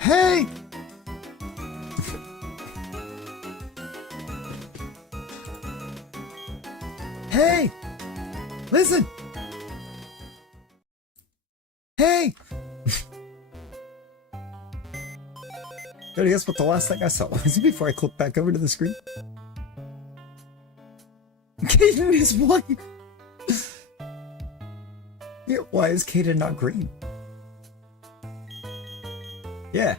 Hey! Hey! Listen! Hey! Gotta guess what the last thing I saw was before I click back over to the screen. Kaden is white! Yeah, why is Kaden not green? Yeah.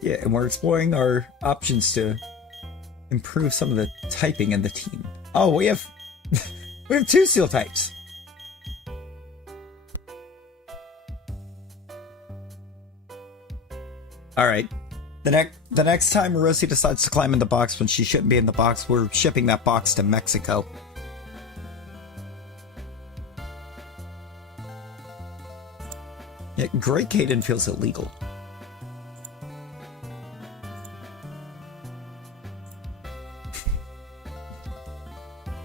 Yeah, and we're exploring our options to improve some of the typing in the team. Oh, we have we have 2 seal types. All right. The next time Rosie decides to climb in the box when she shouldn't be in the box, we're shipping that box to Mexico. Yeah, Great Caden feels illegal.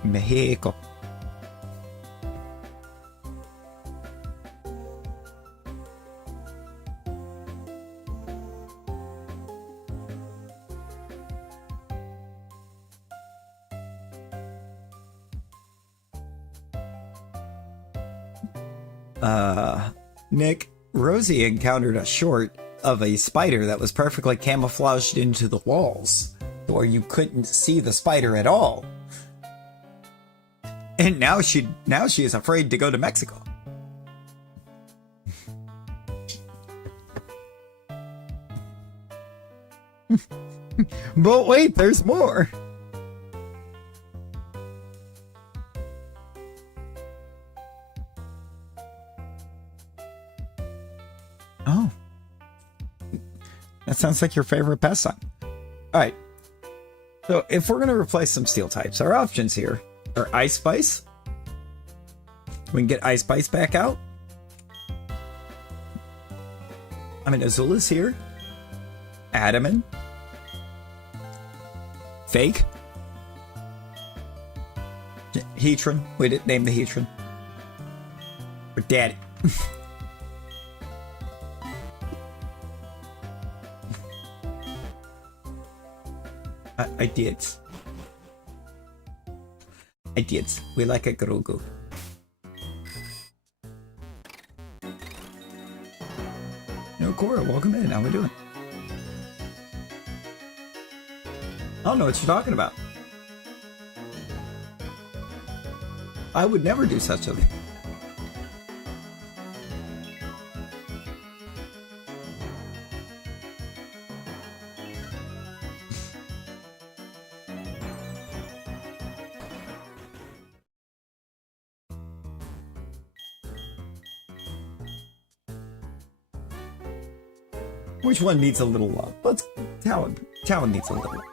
Mexico. Nick, Rosie encountered a short of a spider that was perfectly camouflaged into the walls, where you couldn't see the spider at all. And now she is afraid to go to Mexico. But wait, there's more. Oh. That sounds like your favorite pastime. Alright. So if we're going to replace some steel types, our options here are Ice Spice. We can get Ice Spice back out. I mean, Azula's here. Adaman. Fake. Heatran. We didn't name the Heatran. Or Daddy. I did. I did. We like a Grogu. No, Cora, welcome in. How we doing? I don't know what you're talking about. I would never do such a thing. Which one needs a little love? Let's Talon needs a little love.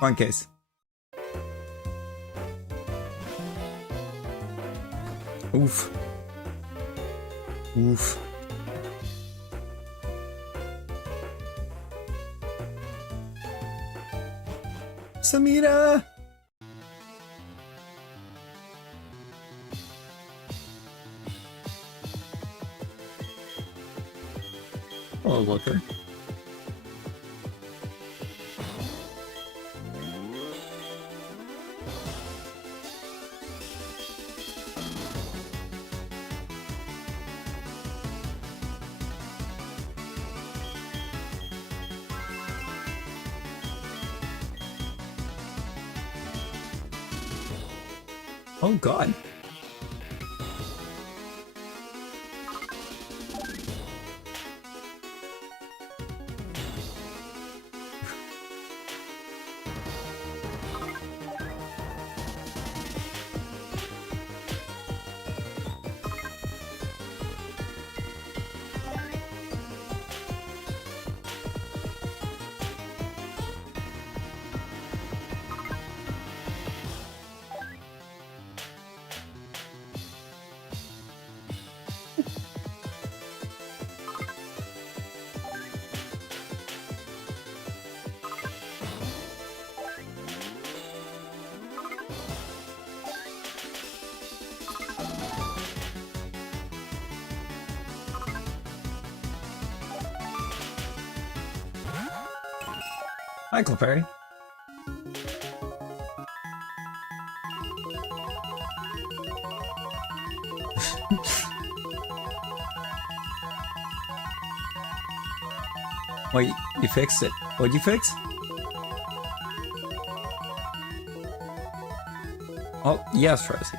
One case. Oof. Oof. Samira! Hello, Looker. Oh God. Hi, Clefairy. Wait, you fixed it. What'd you fix? Oh, yes, Rosie.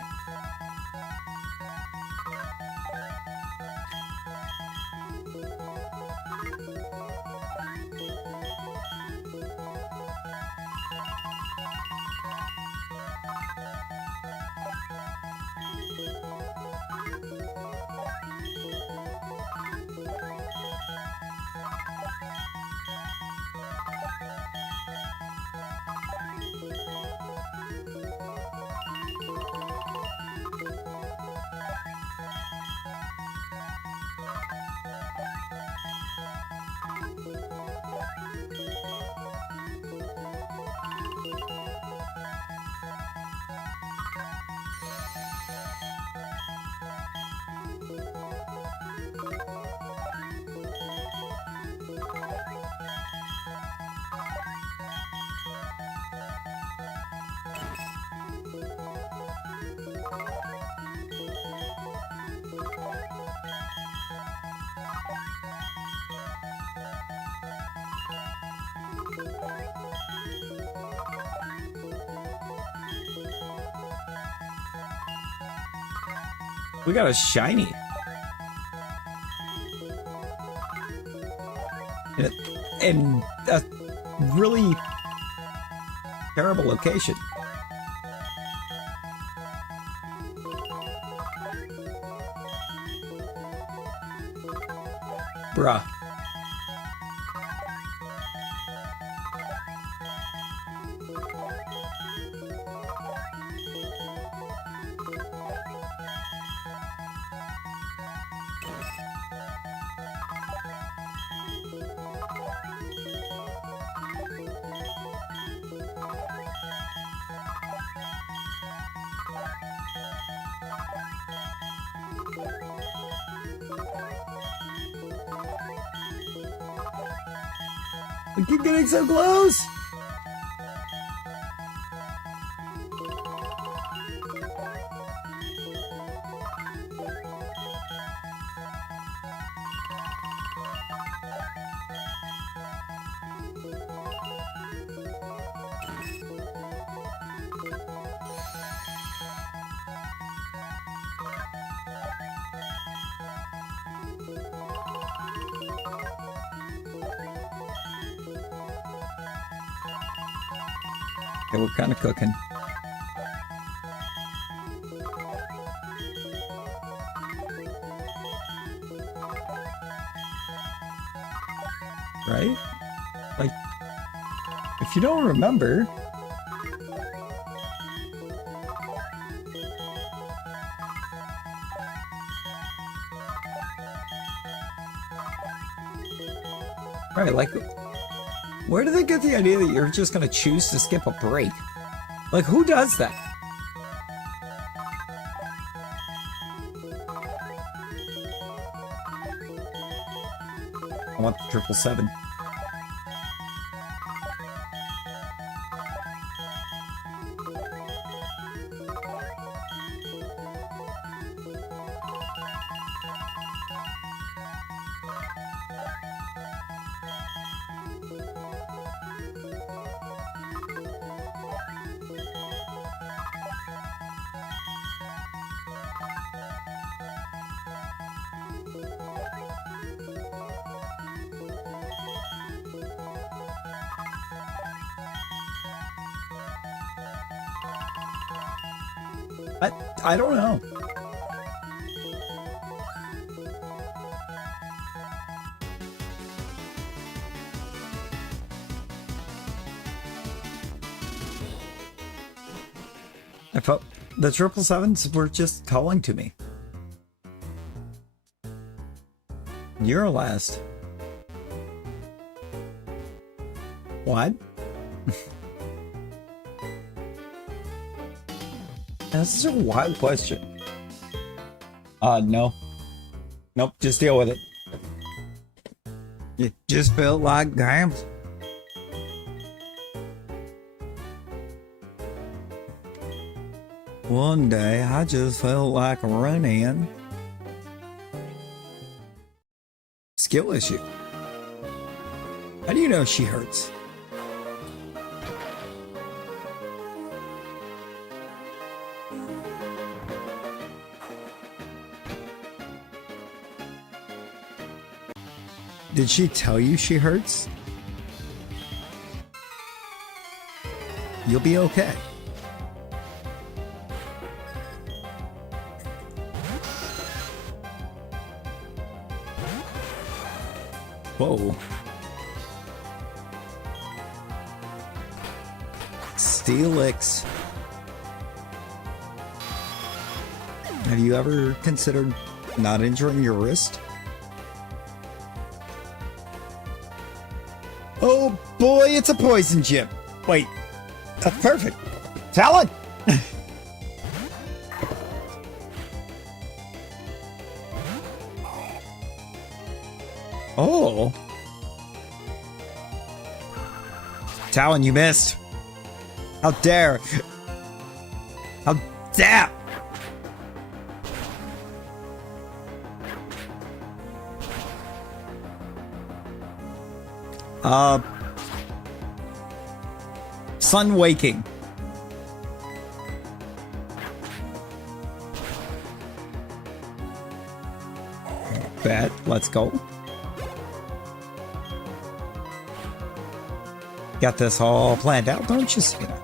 We got a shiny. In a really terrible location. Bruh. We keep getting so close! Okay, we're kind of cooking. Right? Like, if you don't remember... Right, like... Where do they get the idea that you're just going to choose to skip a break? Like, who does that? I want the 777. I don't know. I felt the 777s were just calling to me. You're last. What? This is a wild question. No. Nope, just deal with it. You just felt like games. One day, I just felt like running. Skill issue. How do you know she hurts? Did she tell you she hurts? You'll be okay. Whoa. Steelix. Have you ever considered not injuring your wrist? Oh boy, it's a poison chip. Wait, that's perfect. Talon! Oh. Talon, you missed. How dare. How dare. Sun waking. Bet, let's go. Got this all planned out, don't you see that?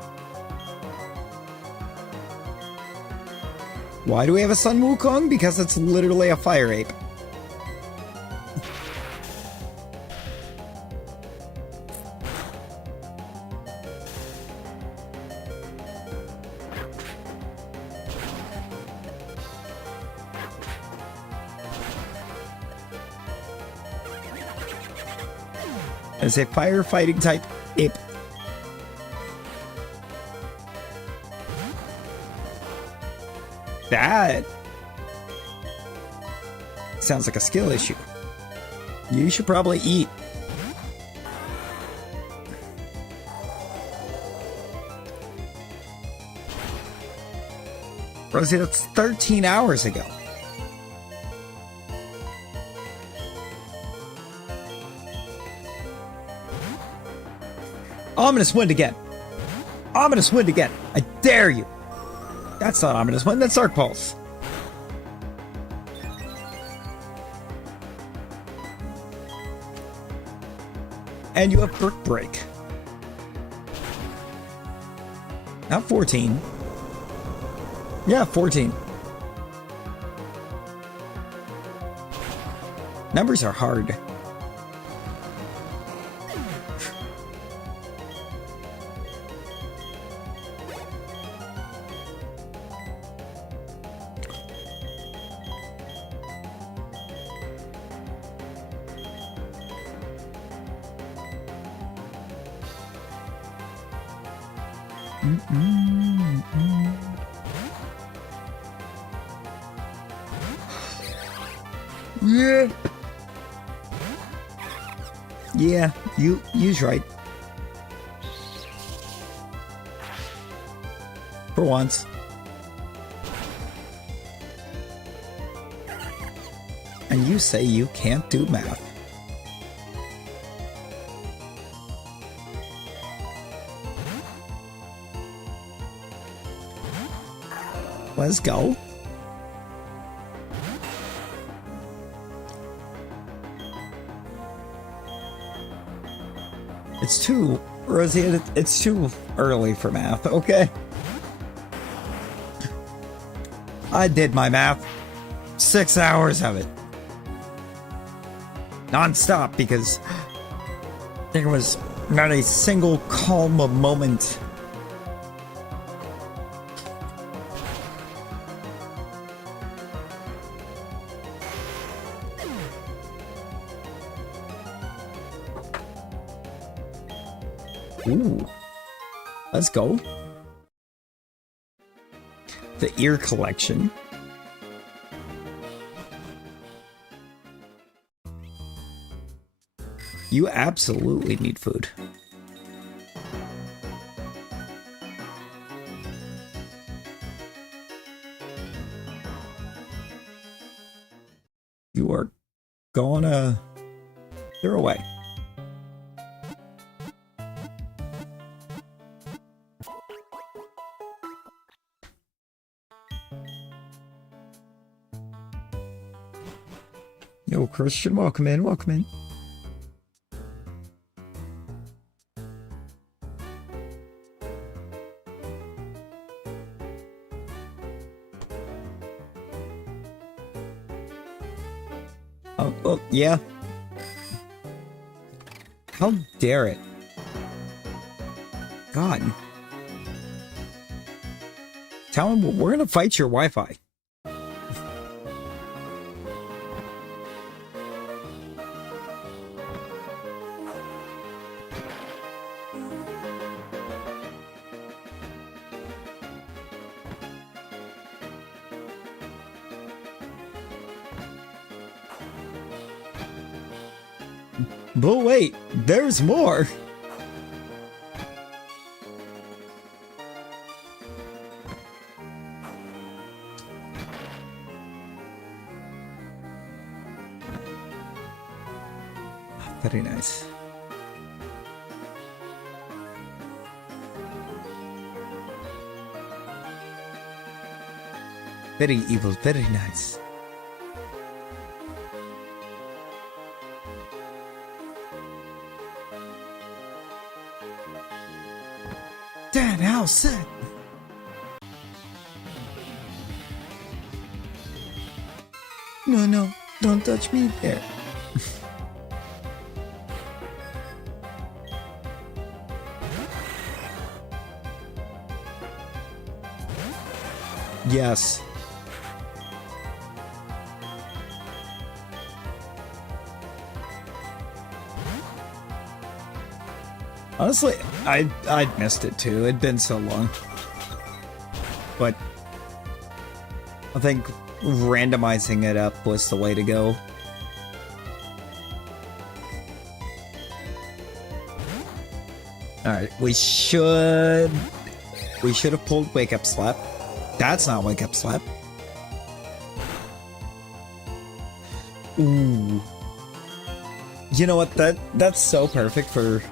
Why do we have a Sun Wukong? Because it's literally a fire ape. As a firefighting type ape. That sounds like a skill issue. You should probably eat. Rosie, that's 13 hours ago. Ominous wind again. Ominous wind again. I dare you. That's not ominous wind, that's Arc Pulse. And you have Brick Break. Not 14. Yeah, 14. Numbers are hard. Yeah. Yeah, you's right. For once. And you say you can't do math. Let's go. It's too, Rosie, it's too early for math, okay? I did my math. 6 hours of it. Non-stop, because there was not a single calm moment. Ooh, let's go. The ear collection. You absolutely need food. You are gonna... They're away. Yo, Christian, welcome in, welcome in. Oh, yeah. How dare it? God. Tell him we're gonna fight your Wi-Fi. But wait, there's more. Very nice. Very evil, very nice. Dan, how sick! No, don't touch me there. Yes. Honestly, I'd missed it too. It'd been so long. But I think randomizing it up was the way to go. Alright, we should have pulled Wake Up Slap. That's not Wake Up Slap. Ooh. You know what? That's so perfect for...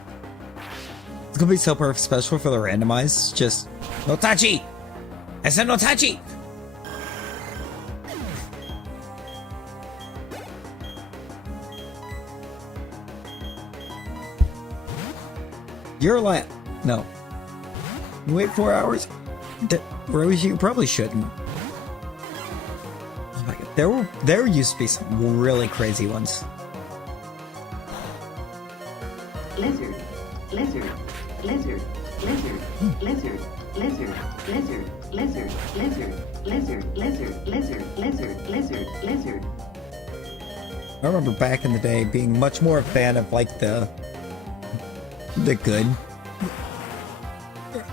It's gonna be so perfect, special for the randomize. Just... No Tachi! I said no Tachi! You're like... No. You wait 4 hours? Rose, you probably shouldn't. Oh my god. There used to be some really crazy ones. Lizard, lizard, lizard, lizard, lizard, lizard, lizard, lizard, lizard, lizard, lizard, lizard, lizard, lizard, lizard. I remember back in the day being much more a fan of like the good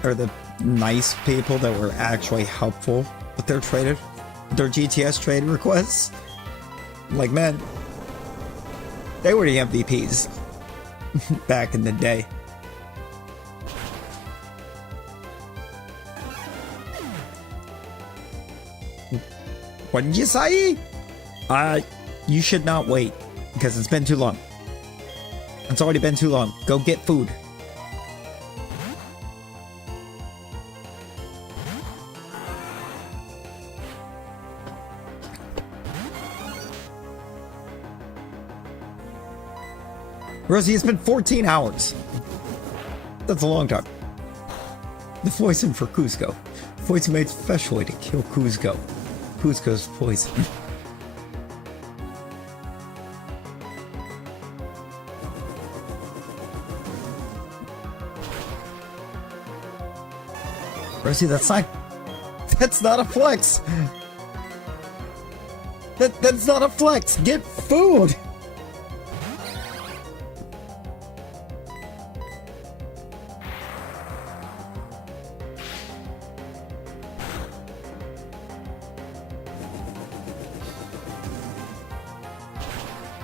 or the nice people that were actually helpful with their GTS trade requests. Like, man, they were the MVPs back in the day. What did you say? You should not wait because it's been too long. It's already been too long. Go get food. Rosie, it's been 14 hours. That's a long time. The poison for Cusco. Poison made specially to kill Cusco. Cusco's poison. Rosie, that's not a flex. That's not a flex. Get food.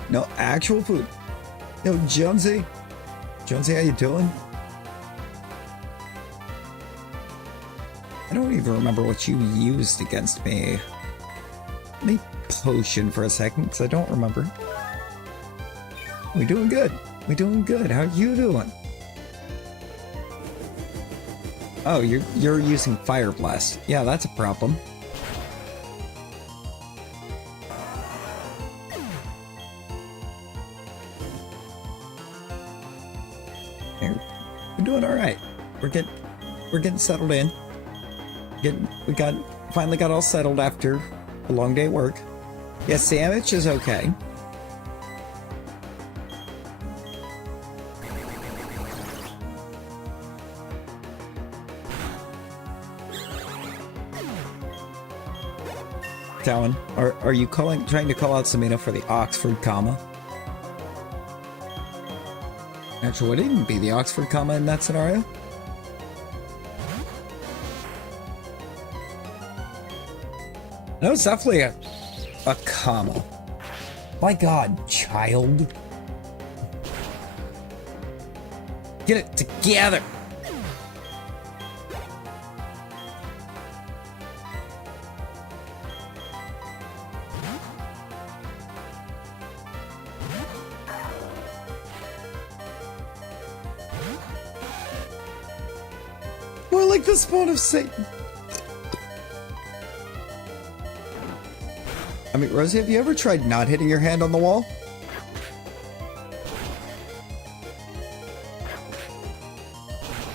No actual food. Yo, Jonesy. Jonesy, how you doing? I don't even remember what you used against me. Let me potion for a second because I don't remember. We doing good. We doing good. How you doing? Oh, you're using Fire Blast. Yeah, that's a problem. We're doing all right. We're getting settled in. Finally got all settled after a long day at work. Yeah, sandwich is okay. Talon, are you trying to call out Samina for the Oxford comma? Actually, would it even be the Oxford comma in that scenario? No, it's definitely a comma. My God, child. Get it together. More like the spawn of Satan. I mean, Rosie, have you ever tried not hitting your hand on the wall?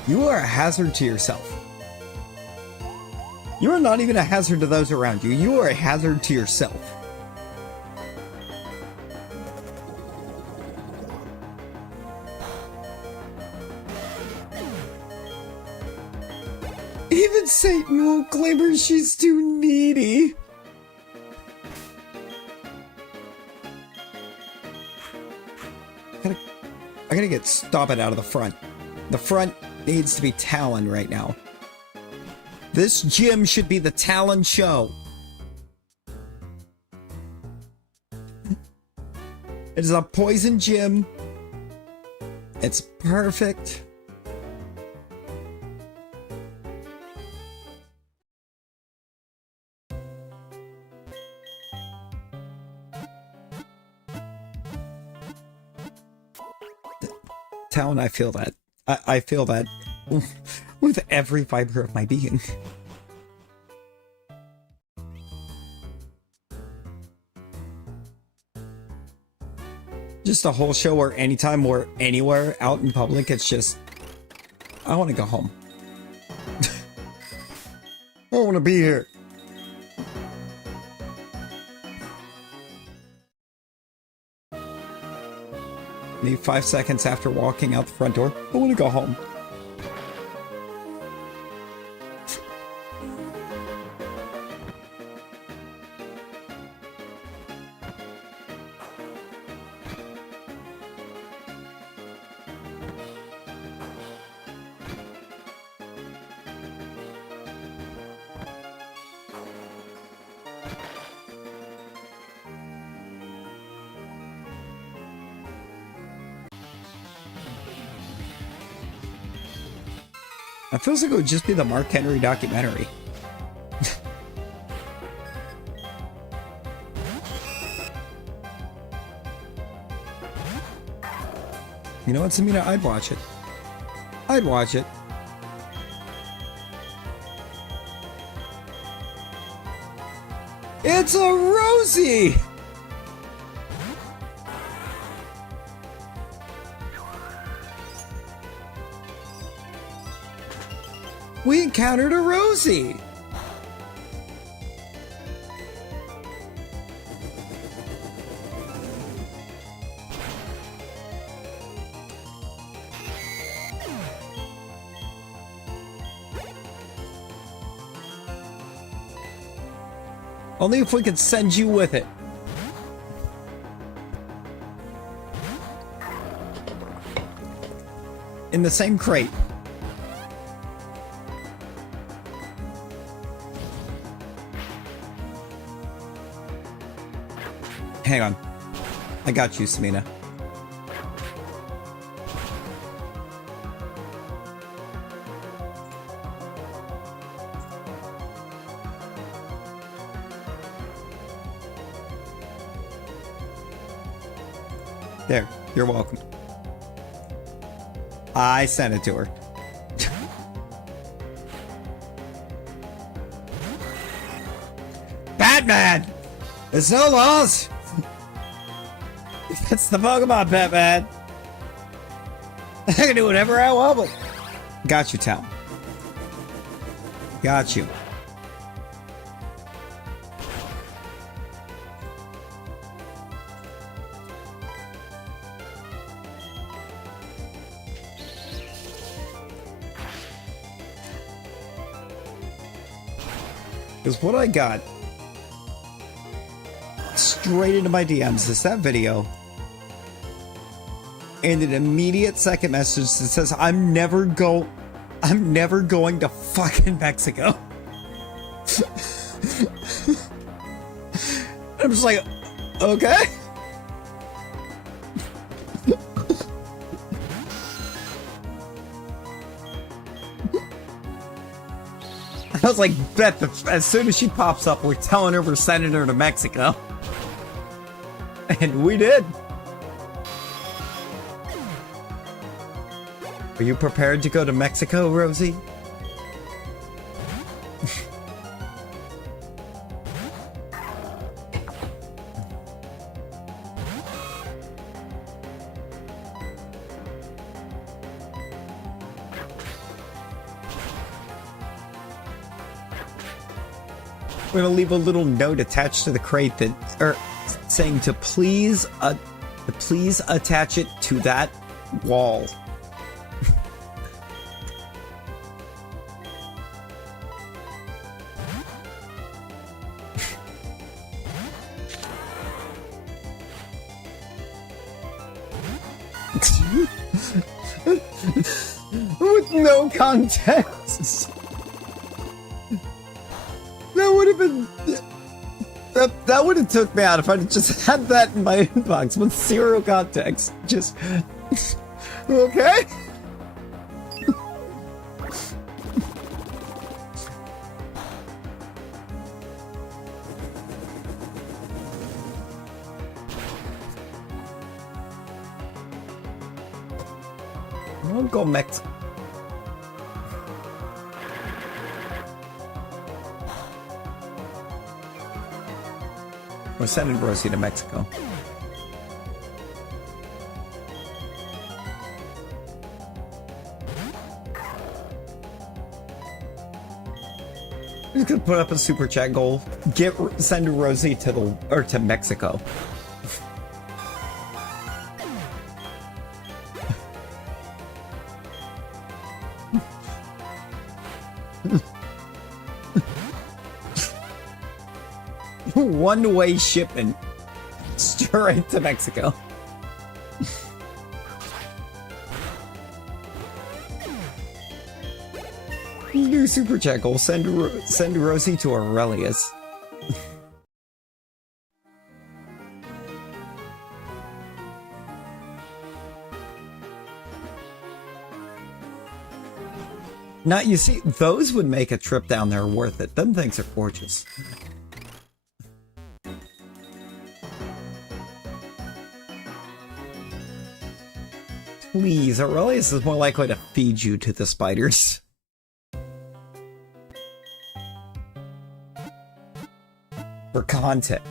You are a hazard to yourself. You are not even a hazard to those around you. You are a hazard to yourself. Even Satan won't claim her. She's too needy. I gotta get Stop It out of the front. The front needs to be Talon right now. This gym should be the Talon show. It is a poison gym. It's perfect. Talon, I feel that. I feel that with every fiber of my being. Just a whole show or anytime or anywhere out in public, it's just, I want to go home. I don't want to be here. Maybe 5 seconds after walking out the front door, I want to go home. It feels like it would just be the Mark Henry documentary. You know what, Samina? I'd watch it. I'd watch it. It's a Rosie! We encountered a Rosie! Only if we could send you with it. In the same crate. Hang on. I got you, Samina. There, you're welcome. I sent it to her. Batman! There's no laws! It's the Pokemon, Batman! I can do whatever I want with. Got you, Tal. Got you. Because what I got straight into my DMs is that video and an immediate second message that says, I'm never going to fucking Mexico. I'm just like, okay. I was like, bet as soon as she pops up, we're telling her we're sending her to Mexico. And we did. Are you prepared to go to Mexico, Rosie? We're gonna leave a little note attached to the crate that, or saying to please attach it to that wall. With no context. That would have been... That would have took me out if I'd just had that in my inbox with zero context. Just... Okay? I'll go Mexico. We're sending Rosie to Mexico. I'm just gonna put up a super chat goal. Send Rosie to Mexico. One-way shipment straight to Mexico. New super chat goal. Send Rosie to Aurelius. Now you see, those would make a trip down there worth it. Them things are gorgeous. Please, Aurelius is more likely to feed you to the spiders. For content.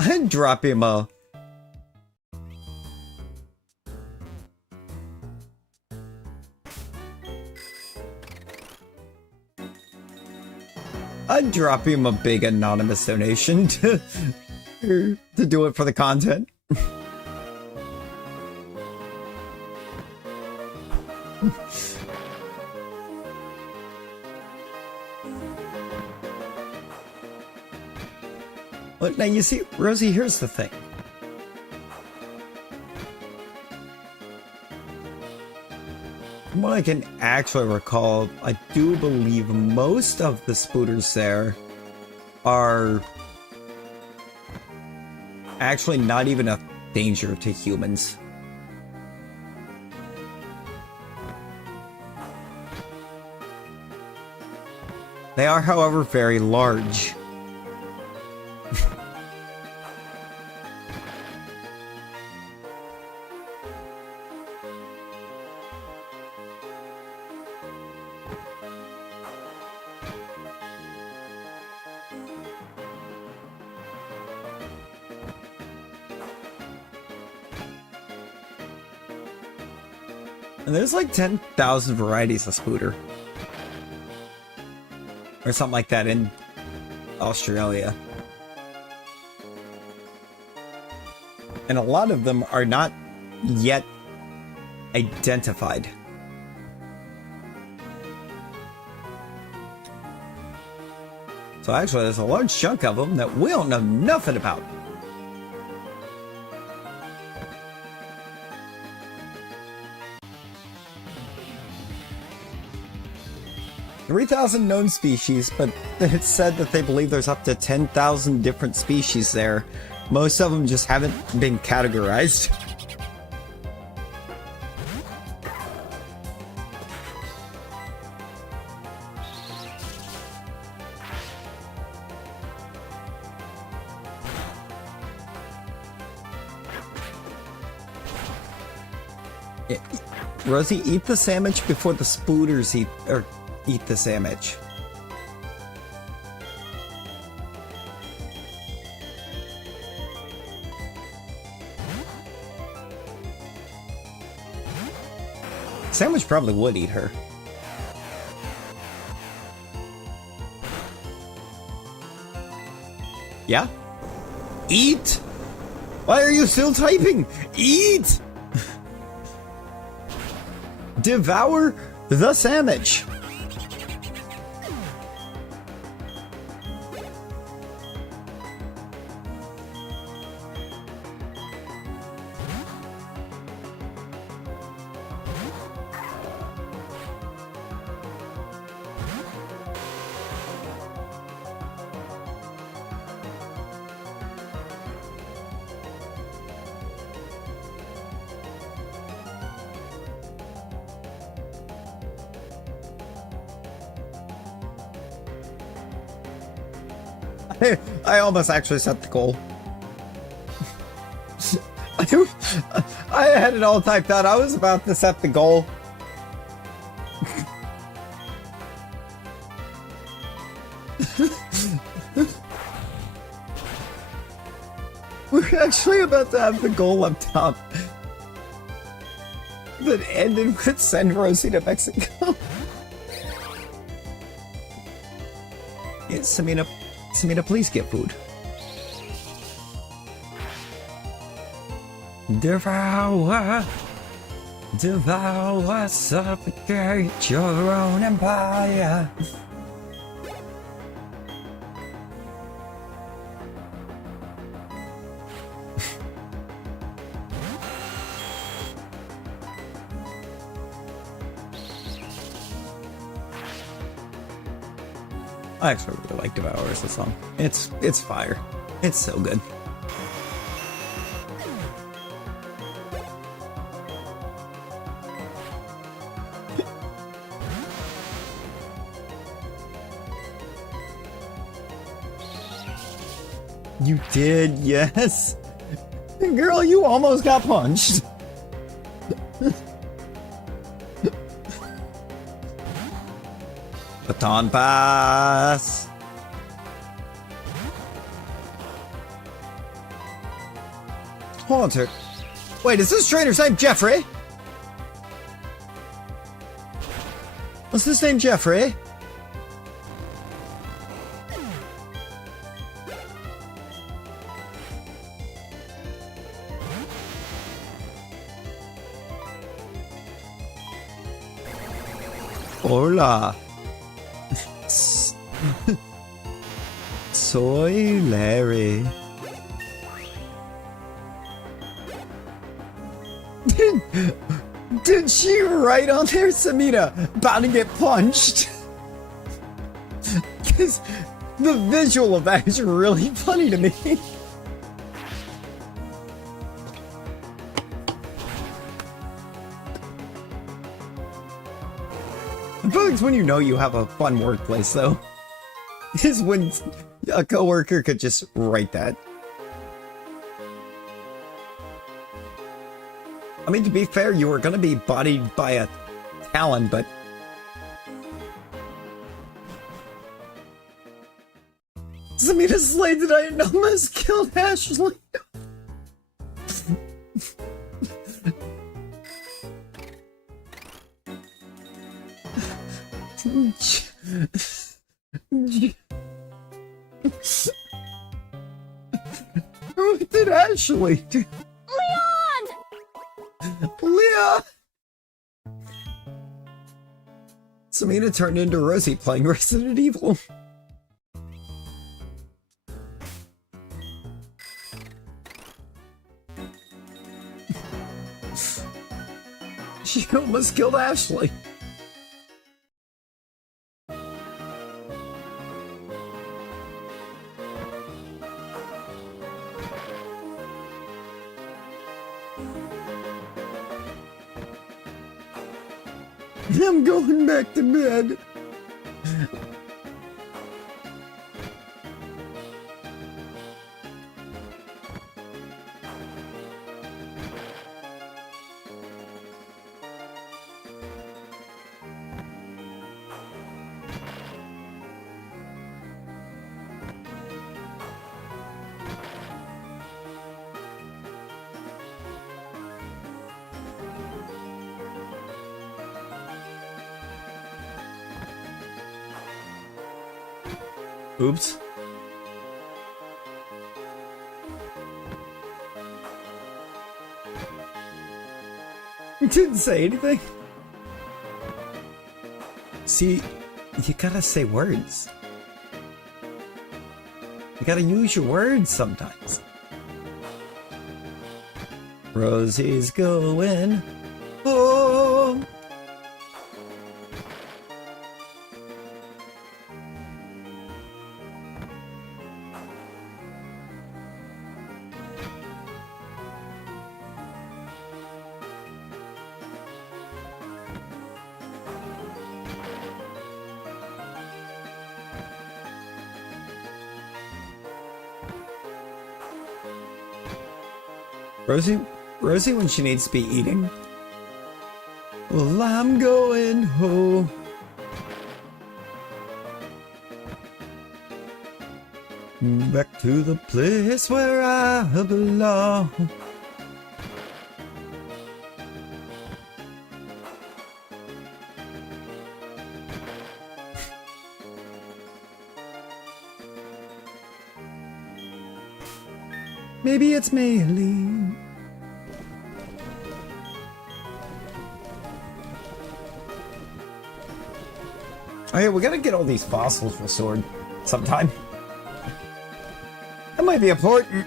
I'd drop him a... I'd drop him a big anonymous donation to do it for the content. But now you see, Rosie, here's the thing. From what I can actually recall, I do believe most of the spooters there are actually not even a danger to humans. They are, however, very large. And there's like 10,000 varieties of scooter. Or something like that in Australia. And a lot of them are not yet identified. So actually there's a large chunk of them that we don't know nothing about. 3,000 known species, but it's said that they believe there's up to 10,000 different species there. Most of them just haven't been categorized. Rosie, eat the sandwich before the spooters eat the sandwich. Sandwich probably would eat her. Yeah? Eat? Why are you still typing? Eat! Devour the sandwich. I almost actually set the goal. I had it all typed out. I was about to set the goal. We're actually about to have the goal up top that ended with send Rosie to Mexico. Yeah, Samina, please get food. Devour, suffocate your own empire. I actually really like Devour as a song. It's fire. It's so good. You did, yes. Girl, you almost got punched. Baton pass. Haunter. Wait, is this trainer's name Jeffrey? What's this name Jeffrey? Hola. Soy Larry. Did she write on there, Samina, about to get punched? Because the visual of that is really funny to me. I feel like it's when you know you have a fun workplace, though. is when a coworker could just write that. I mean, to be fair, you were going to be bodied by a Talon, but... Samita slayed that I almost killed Ashley. What did Ashley do? Leon! Samina turned into Rosie playing Resident Evil. She almost killed Ashley. I'm going back to bed. Oops. Didn't say anything. See, you gotta say words. You gotta use your words sometimes. Rosie's going home. Rosie when she needs to be eating. Well, I'm going home. Back to the place where I belong. Maybe it's Maylene. Oh yeah, we gotta get all these fossils restored sometime. That might be important.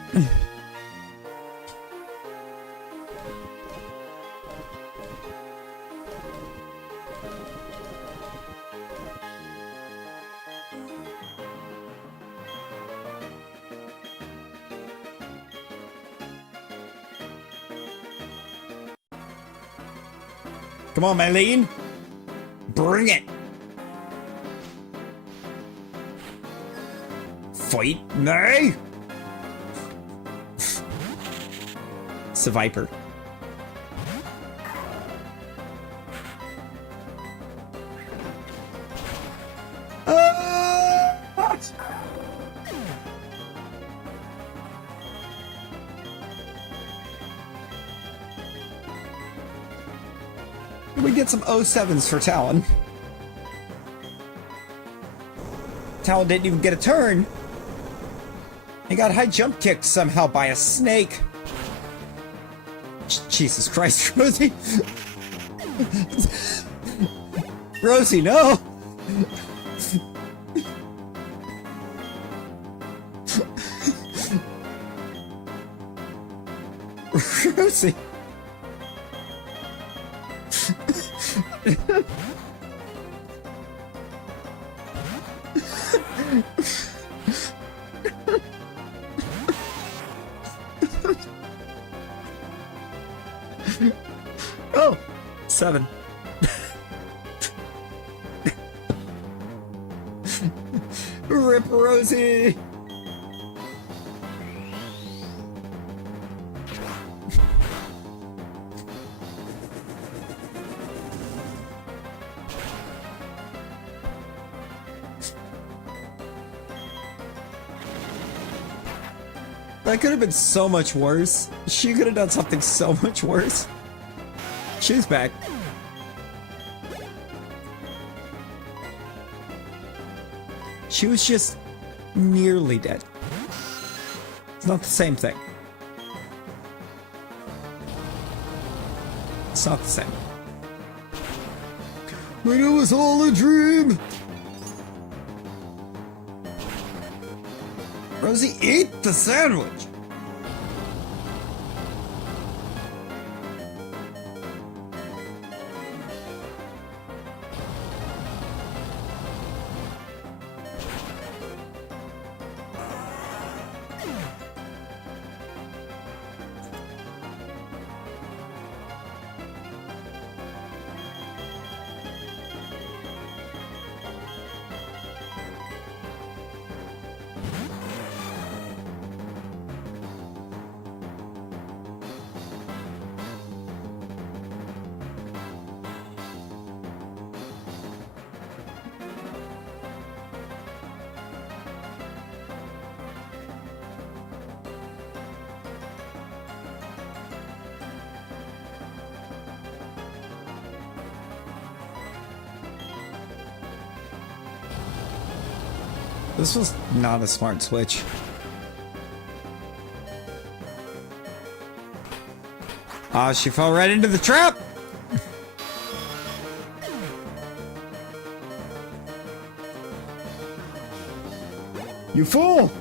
Come on, Maylene. Bring it. Fight me. It's a viper. What? We get some 07s for Talon. Talon didn't even get a turn. He got high jump kicked somehow by a snake. Jesus Christ, Rosie. Rosie, no. Rosie. Oh, 7. Rip Rosie! That could have been so much worse. She could have done something so much worse. She's back. She was just nearly dead. It's not the same thing. It's not the same. But it was all a dream! Rosie, eat the sandwich! This was not a smart switch. Ah, she fell right into the trap! You fool!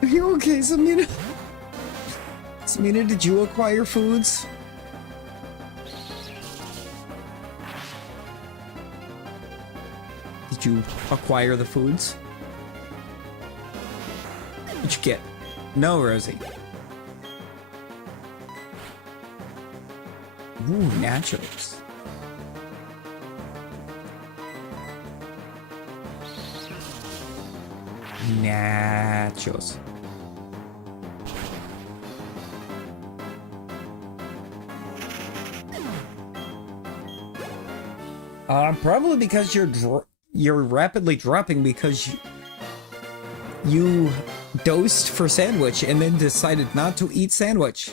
Are you okay, Samina? Samina, did you acquire foods? Did you acquire the foods? What'd you get? No, Rosie. Ooh, nachos. Nachos. Probably because you're rapidly dropping because you dosed for sandwich and then decided not to eat sandwich.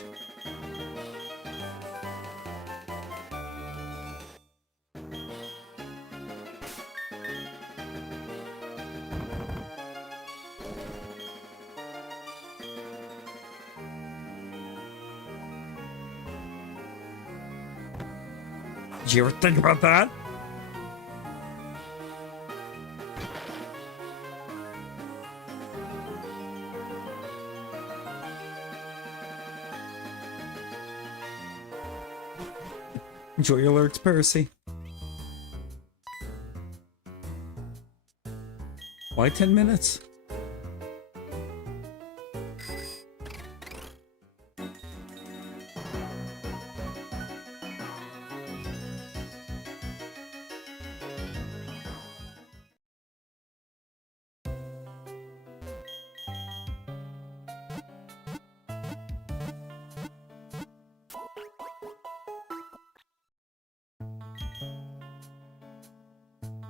Did you ever think about that? Enjoy your lyrics, Percy. Why 10 minutes?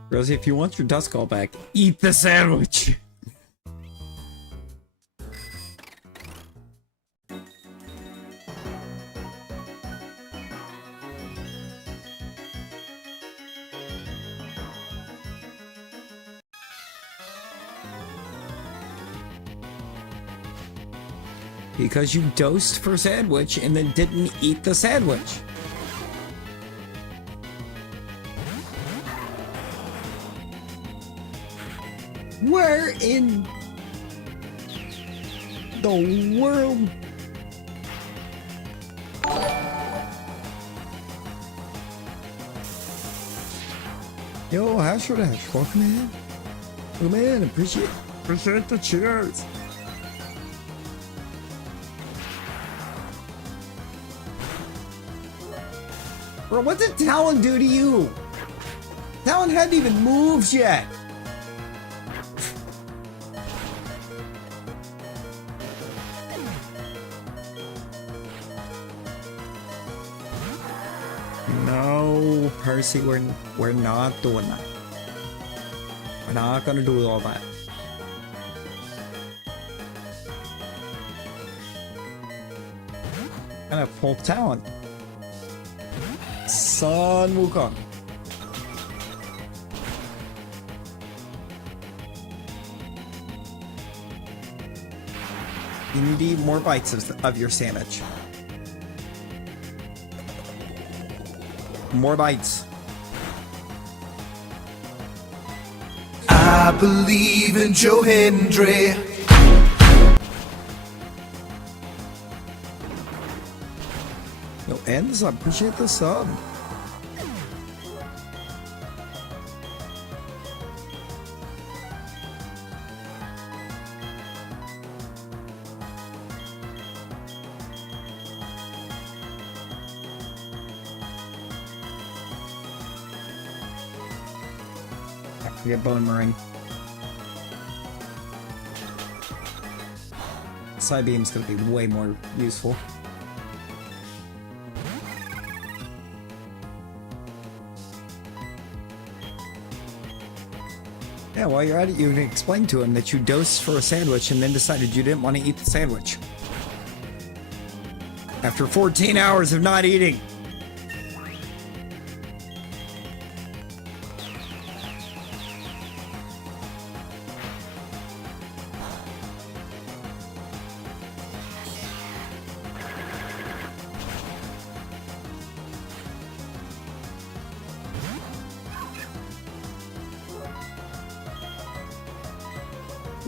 Rosie, if you want your dust call back, eat the sandwich! Because you dosed for sandwich and then didn't eat the sandwich. Where in the world? Yo, hash or dash, welcome in. Welcome in, appreciate the cheers. Bro, what did Talon do to you? Talon hadn't even moved yet. No, Percy, we're not doing that. We're not gonna do all that. And a full Talon. Sun Wukong. You need to eat more bites of your sandwich. More bites. I believe in Joe Hendry. Yo, Ends, I appreciate the sub. Get bone meringue. Side beam's gonna be way more useful. Yeah, while you're at it, you can explain to him that you dosed for a sandwich and then decided you didn't want to eat the sandwich. After 14 hours of not eating.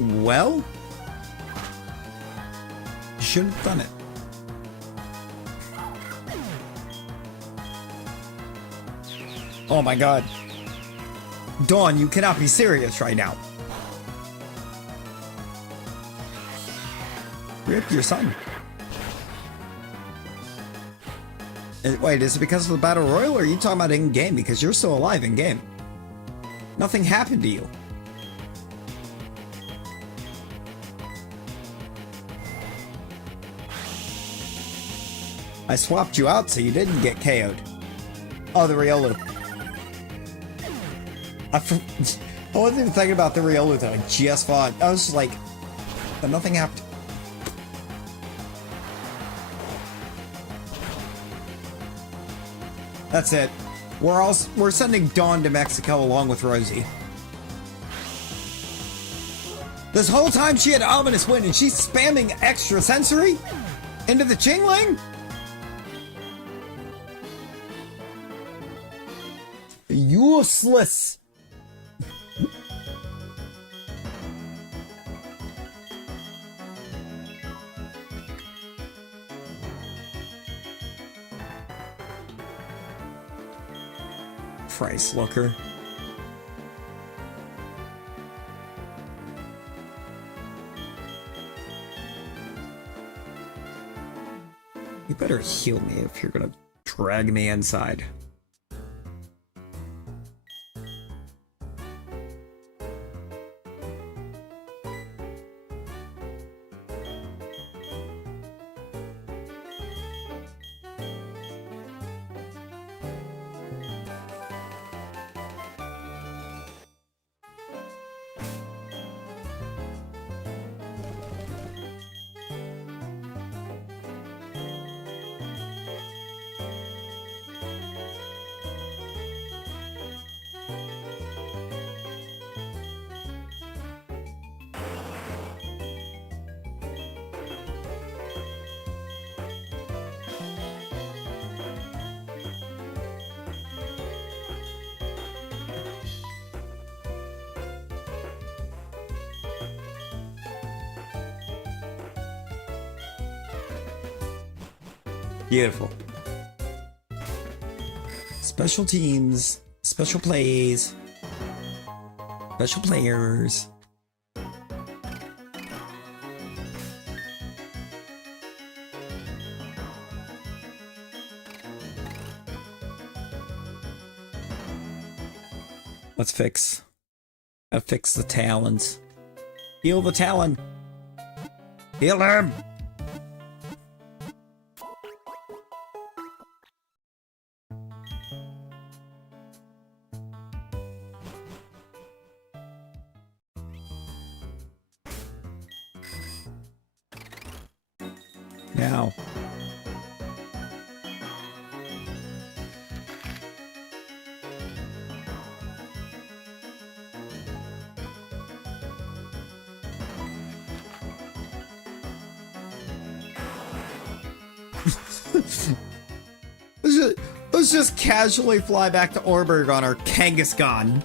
Well, you should have done it. Oh my god. Dawn, you cannot be serious right now. Rip your son. Wait, is it because of the Battle Royal or are you talking about in-game? Because you're still alive in-game. Nothing happened to you. I swapped you out so you didn't get KO'd. Oh, the Riolu. I wasn't even thinking about the Riolu that I just fought. I was just like, but nothing happened. That's it. We're sending Dawn to Mexico along with Rosie. This whole time she had Ominous Wind and she's spamming extra sensory into the Chingling? Useless. Price looker. You better heal me if you're gonna drag me inside. Beautiful. Special teams, special plays, special players. Let's fix. Gotta fix the talons. Heal the talon. Heal him. Now. Let's just casually fly back to Orberg on our Kangaskhan.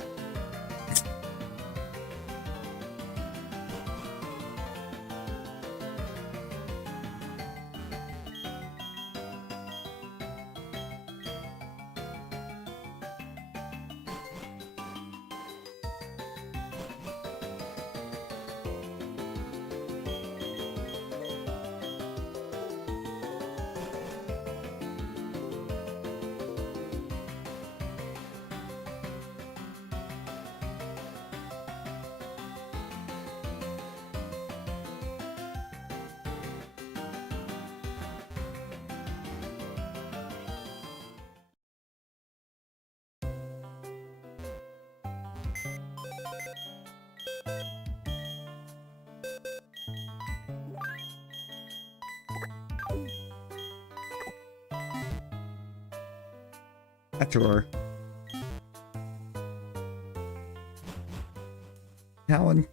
That drawer. Talon.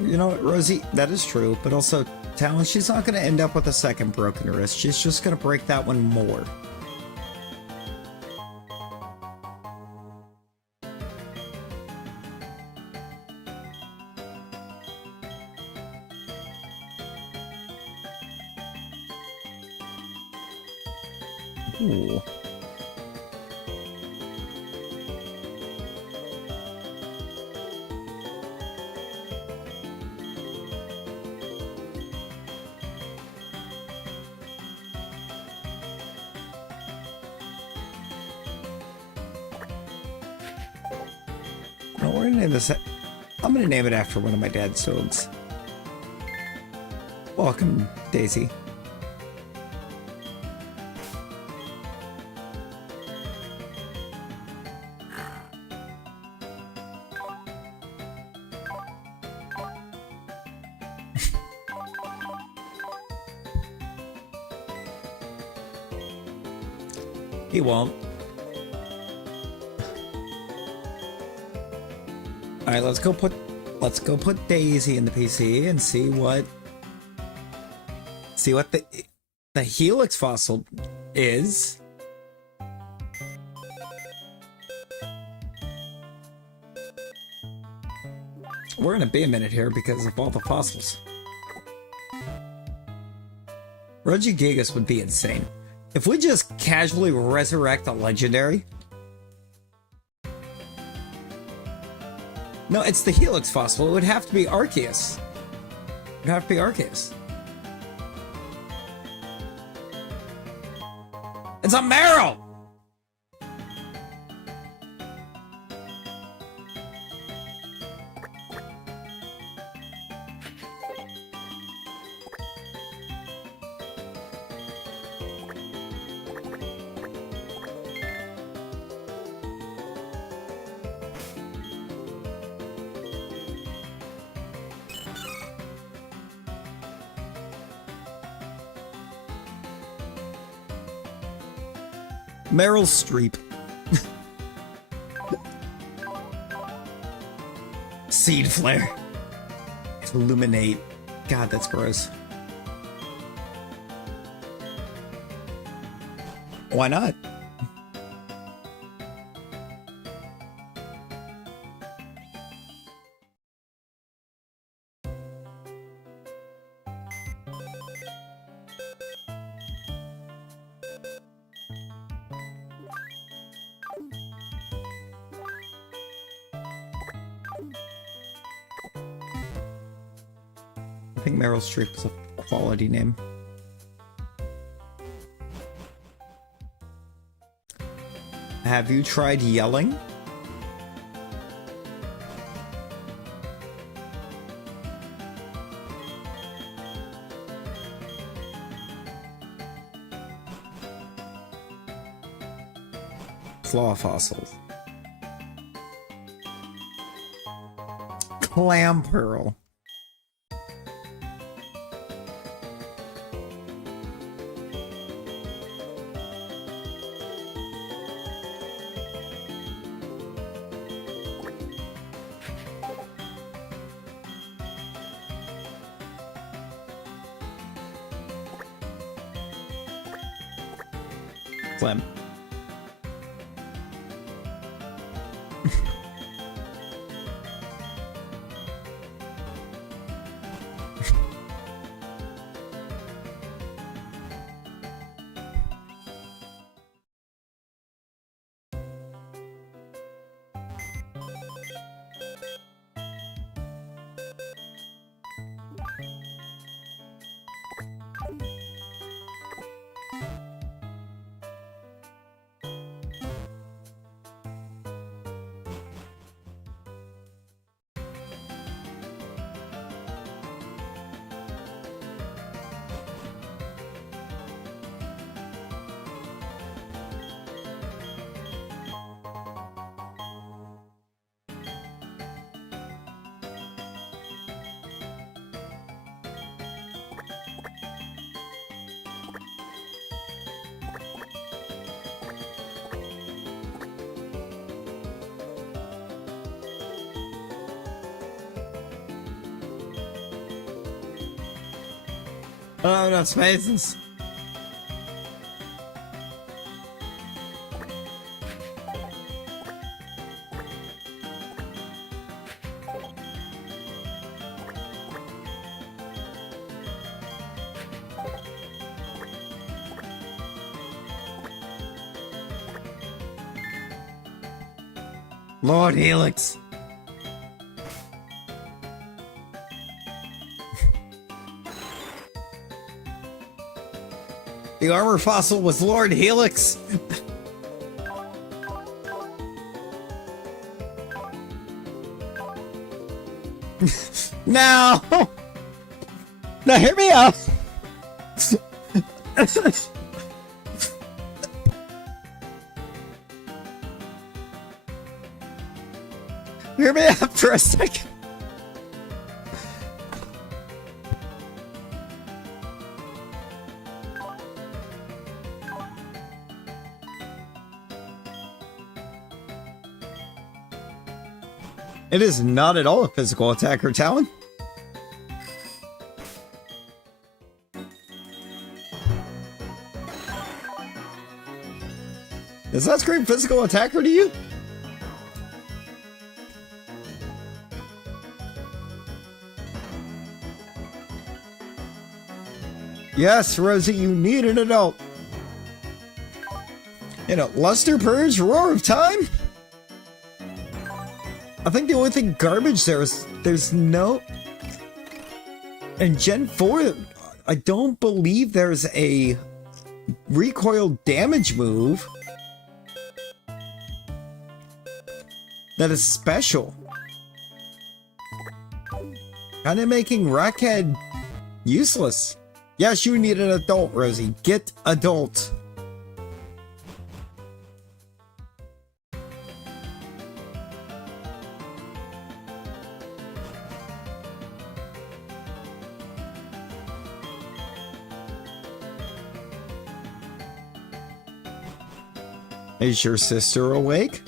You know what, Rosie? That is true, but also, Talon, she's not going to end up with a second broken wrist. She's just going to break that one more. Ooh. Well, we're gonna name this. I'm gonna name it after one of my dad's dogs. Welcome, Daisy. He won't. All right, let's go put Daisy in the PC and see what the Helix fossil is. We're gonna be a minute here because of all the fossils. Regigigas would be insane. If we just casually resurrect a legendary. No, it's the Helix fossil. It would have to be Arceus. It would have to be Arceus. It's a Meryl! Meryl Streep. Seed flare. Illuminate. God, that's gross. Why not? I think Meryl Streep is a quality name. Have you tried yelling? Claw fossils. Clam pearl. Clam. Oh, no spaces. Lord Helix. The armor fossil was Lord Helix. No! Now hear me out! Hear me out for a second. It is not at all a physical attack or talent. Does that scream physical attacker to you? Yes, Rosie, you need an adult. You know, Luster Purge, Roar of Time? I think the only thing garbage there is there's no... In Gen 4, I don't believe there's a recoil damage move that is special. Kind of making Rackhead useless. Yes, you need an adult, Rosie. Get adult. Is your sister awake?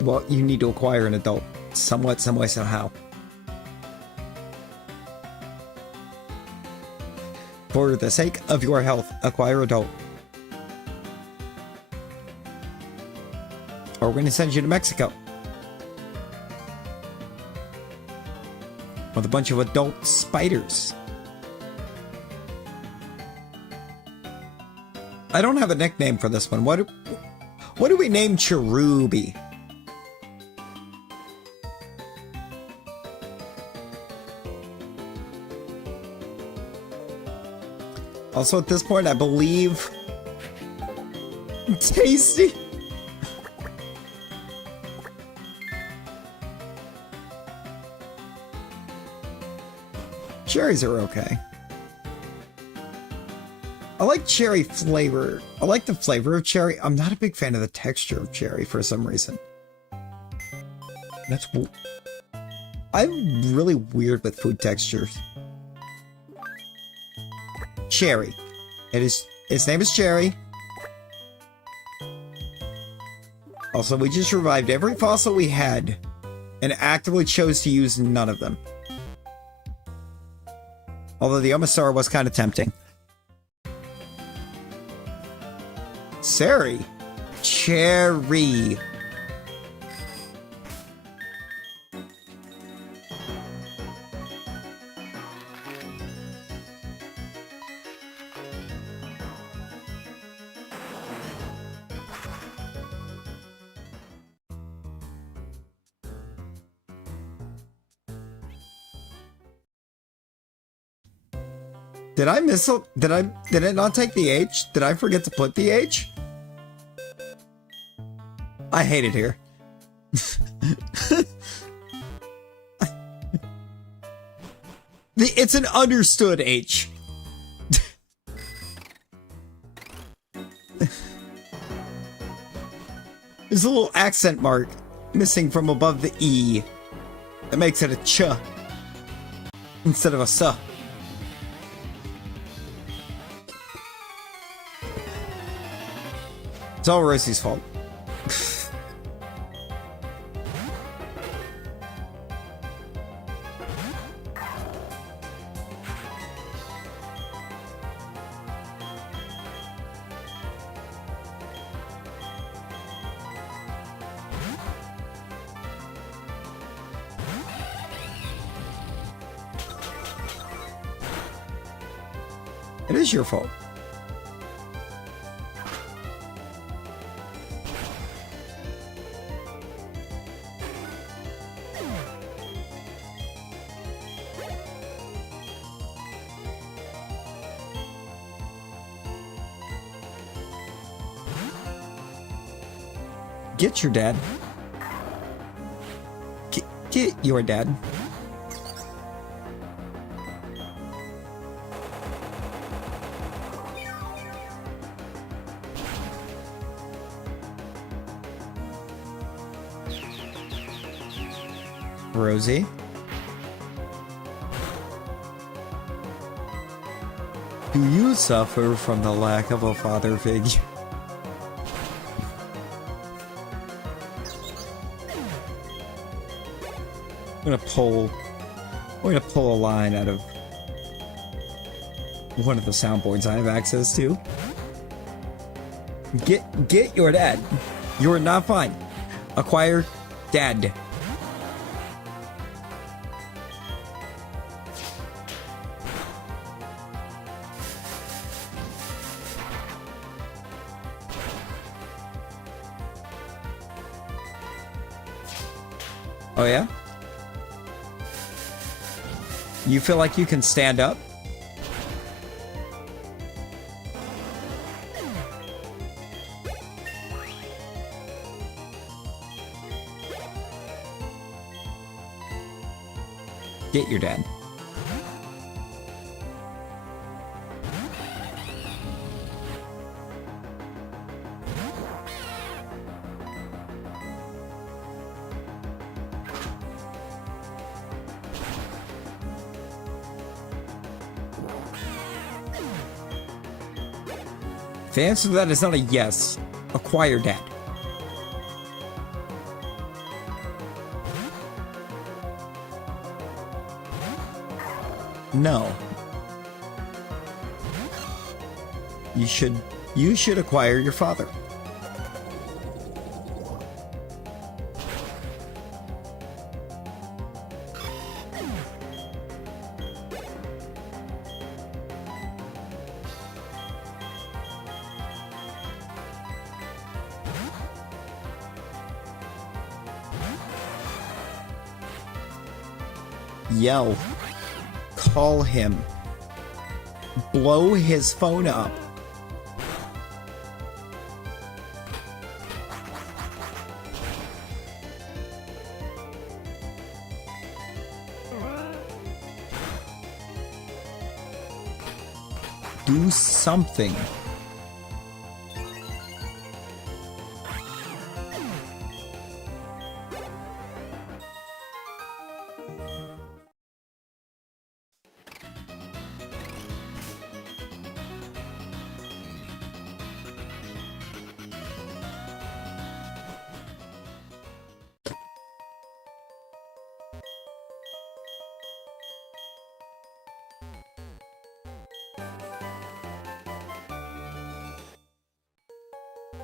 Well, you need to acquire an adult. Somewhat, some way, somehow. For the sake of your health, acquire adult. Or we're going to send you to Mexico. with a bunch of adult spiders. I don't have a nickname for this one. What do we name Cherubi? Also, at this point, I believe... Tasty! Cherries are okay. I like cherry flavor. I like the flavor of cherry. I'm not a big fan of the texture of cherry for some reason. I'm really weird with food textures. Cherry. Its name is Cherry. Also, we just revived every fossil we had and actively chose to use none of them. Although the Omastar was kind of tempting. Sari. Cherry. Did I miss it? Did it not take the H? Did I forget to put the H? I hate it here. It's an understood H. There's a little accent mark missing from above the E. That makes it a ch instead of a suh. It's all Rosie's fault. It is your fault. Get your dad. Get your dad. Rosie. Do you suffer from the lack of a father figure? I'm gonna pull a line out of one of the soundboards I have access to. Get your dad. You're not fine. Acquire dad. Oh yeah? You feel like you can stand up? Get your dad. The answer to that is not a yes. Acquire dad. No. You should acquire your father. yell, call him, blow his phone up. Do something.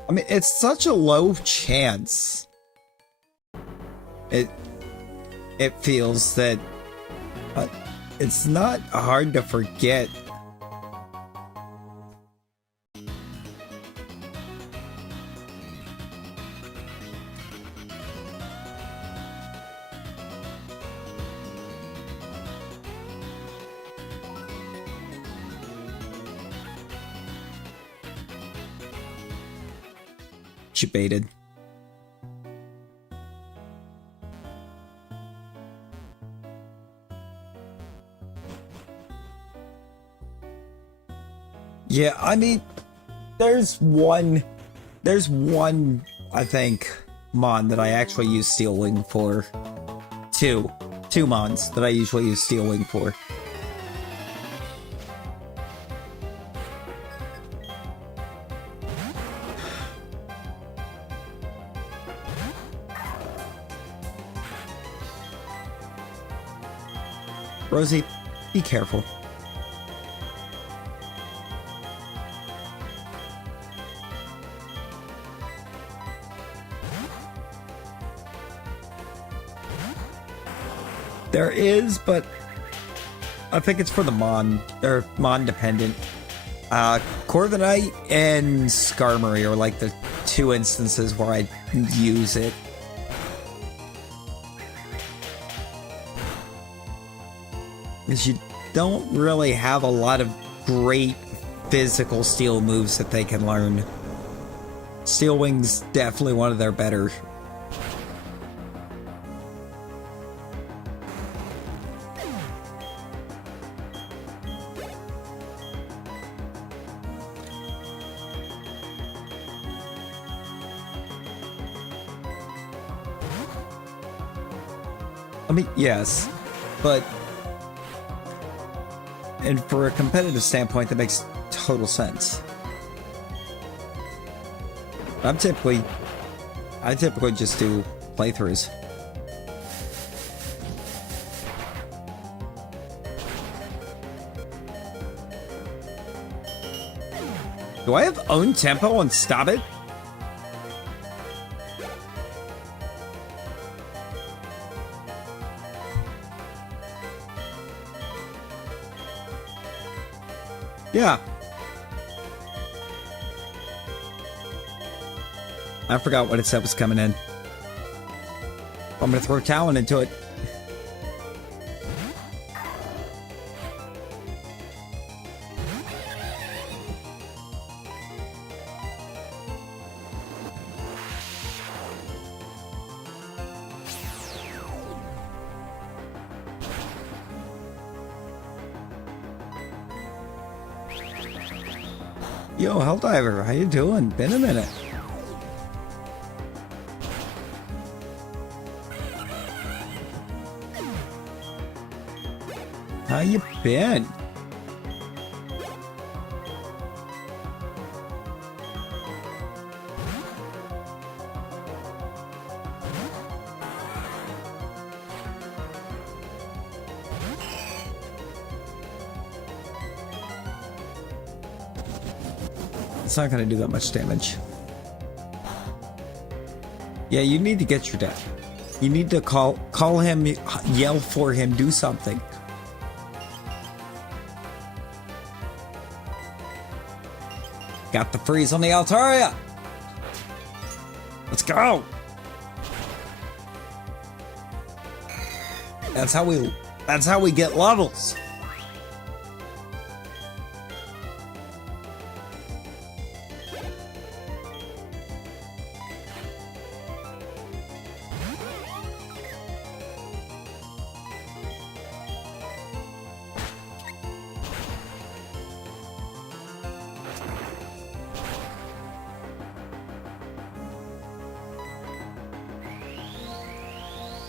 I mean, it's such a low chance. It feels that it's not hard to forget. Baited. Yeah, I mean, there's one, I think, mon that I actually use Steel Wing for. Two mons that I usually use Steel Wing for. Rosie, be careful. There is, but I think it's for the mon. They're mon dependent. Corviknight and Skarmory are like the two instances where I use it. Because you don't really have a lot of great physical steel moves that they can learn. Steel Wing's definitely one of their better. I mean, yes, but and for a competitive standpoint, that makes total sense. I typically just do playthroughs. Do I have own tempo and stop it? Yeah. I forgot what it said was coming in. I'm gonna throw Talon into it. Yo, Helldiver, how you doing? Been a minute. How you been? It's not gonna do that much damage. Yeah, you need to get your dad. You need to call him, yell for him, do something. Got the freeze on the Altaria. Let's go. That's how That's how we get levels.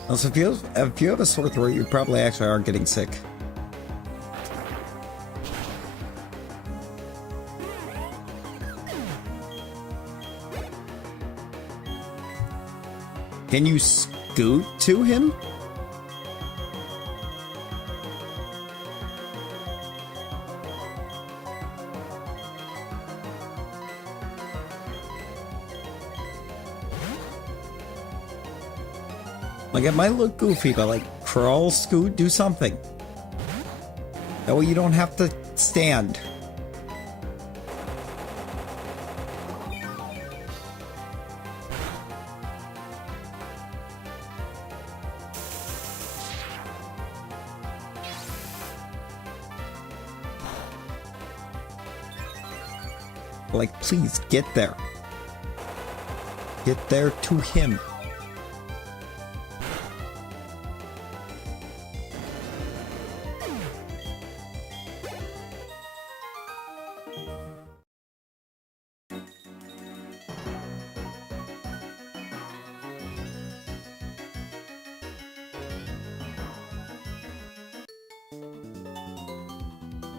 Also, if you have a sore throat, you probably actually are getting sick. Can you scoot to him? Like, it might look goofy, but like, crawl, scoot, do something. That way you don't have to stand. Like, please, get there. Get there to him.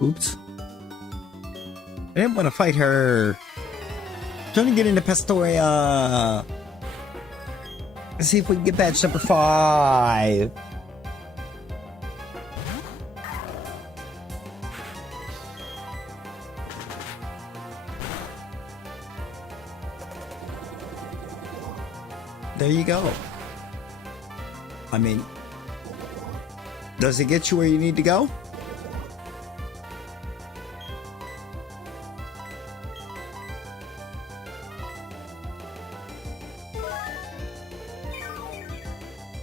Oops. I didn't want to fight her. Trying to get into Presentoria. Let's see if we can get badge number 5. There you go. I mean, does it get you where you need to go?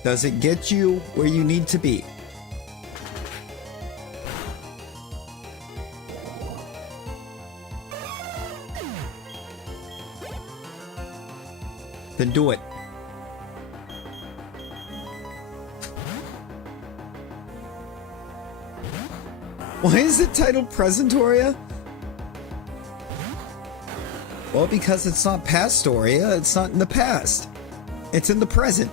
Does it get you where you need to be? Then do it. Why is it titled Presentoria? Well, because it's not Pastoria, it's not in the past. It's in the present.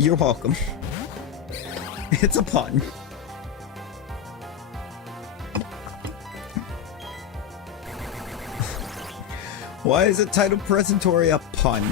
You're welcome. It's a pun. Why is it titled Presentoria pun?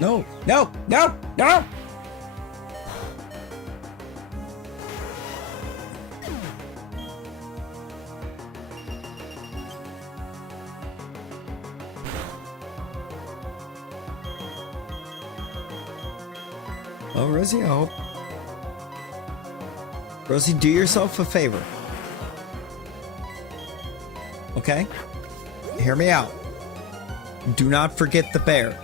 No, no, no, no! Oh, Rosie, I hope. Rosie, do yourself a favor. Okay? Hear me out. Do not forget the bear.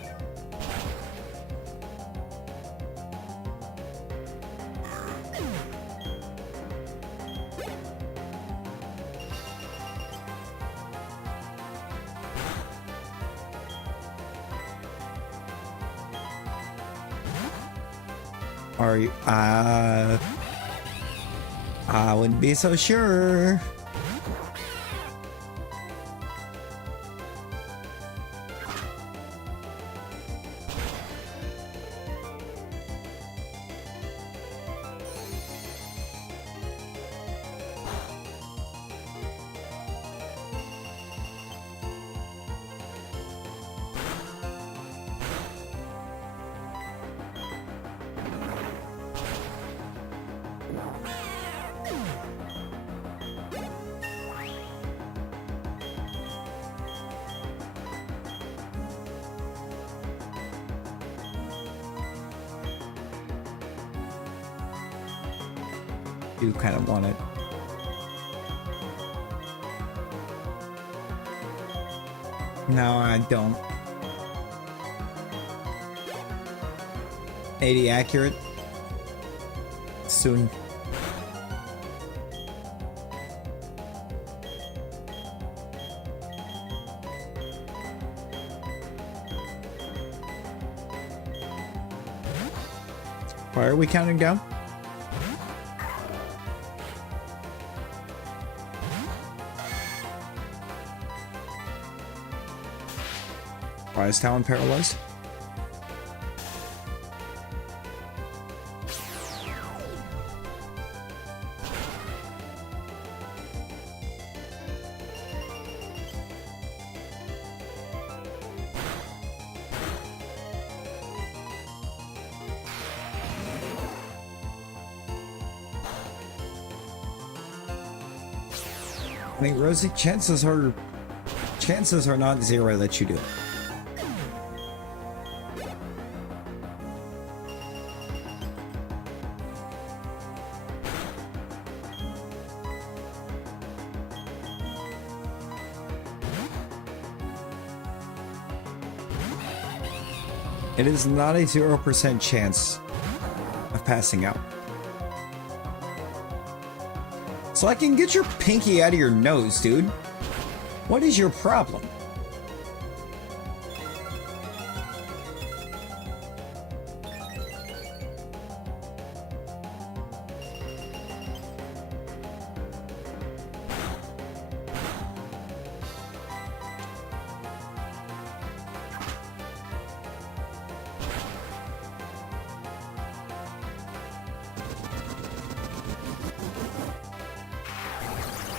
Are you? I wouldn't be so sure. Do kind of want it. No, I don't. 80 accurate. Soon. Why are we counting down? Why is Talon paralyzed? I think Rosie, chances are not zero that you do. It is not a 0% chance of passing out. So I can get your pinky out of your nose, dude. What is your problem?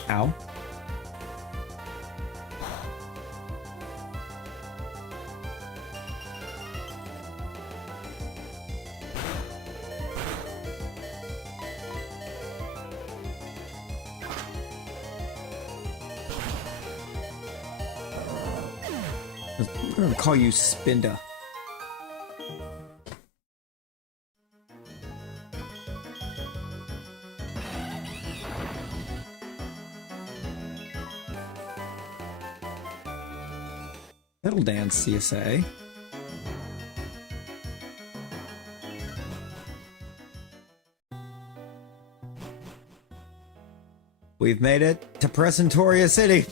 Ow. I'm gonna call you Spinda. Fiddle dance, you say? We've made it to Presentoria City.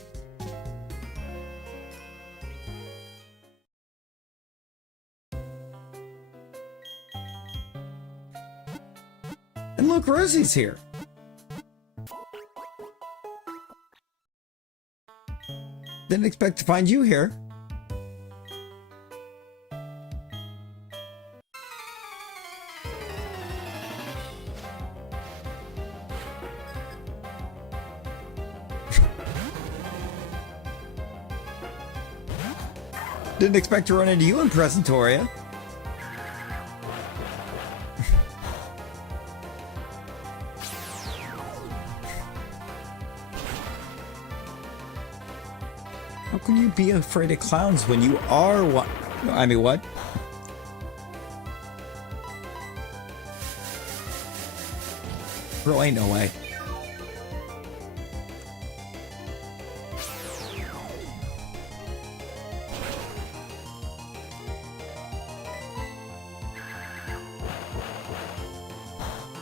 And look, Rosie's here. Didn't expect to find you here. Didn't expect to run into you in Presentoria. How can you be afraid of clowns when you are what? I mean, what? Bro, ain't no way.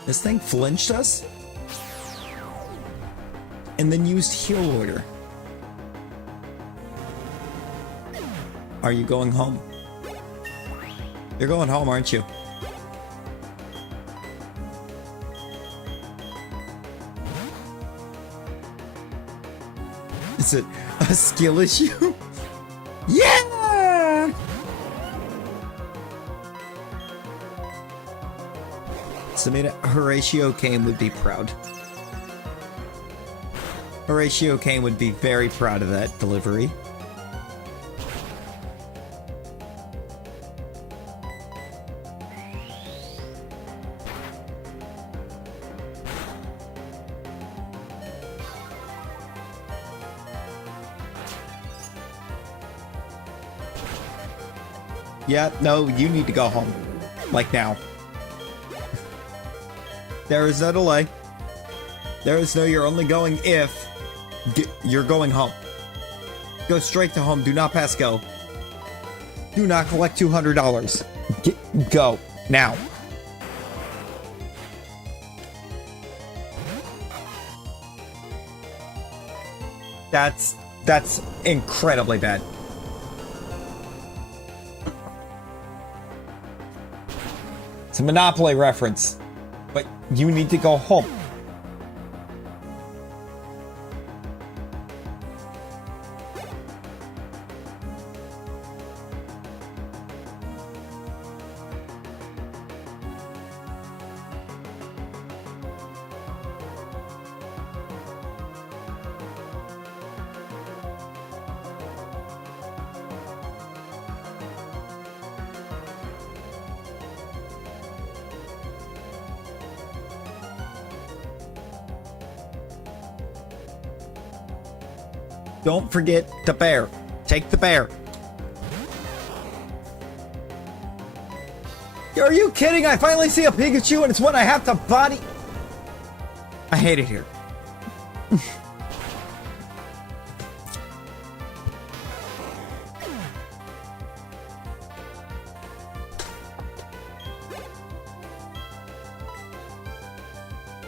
This thing flinched us and then used heal order. Are you going home? You're going home, aren't you? Is it a skill issue? Yeah! Samina, Horatio Kane would be proud. Horatio Kane would be very proud of that delivery. Yeah, no, you need to go home. Like now. There is no delay. There is no you're only going if you're going home. Go straight to home. Do not pass go. Do not collect $200. Go. Now. That's incredibly bad. It's a Monopoly reference, but you need to go home. Don't forget the bear. Take the bear. Are you kidding? I finally see a Pikachu and it's one I have to body. I hate it here.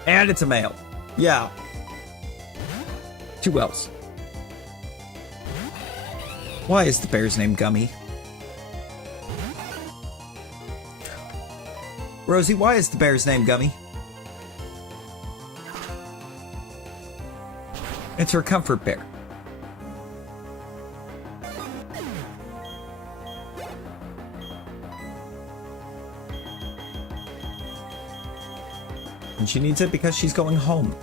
And it's a male. Yeah. 2 L's. Why is the bear's name Gummy? Rosie, why is the bear's name Gummy? It's her comfort bear. And she needs it because she's going home.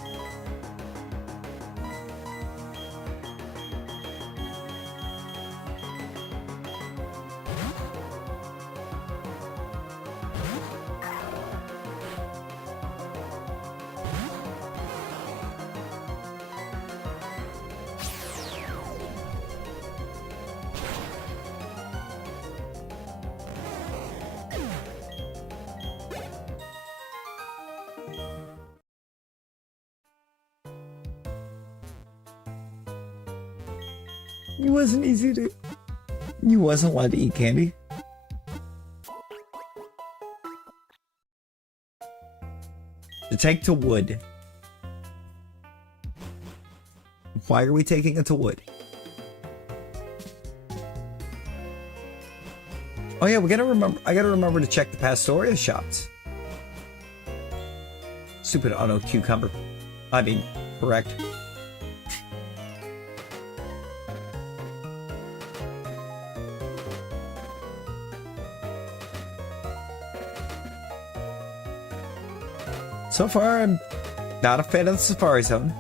It wasn't easy to... You wasn't allowed to eat candy? To take to wood. Why are we taking it to wood? Oh yeah, we gotta remember... I gotta remember to check the Pastoria shops. Stupid auto cucumber. I mean, correct. So far, I'm not a fan of the Safari Zone.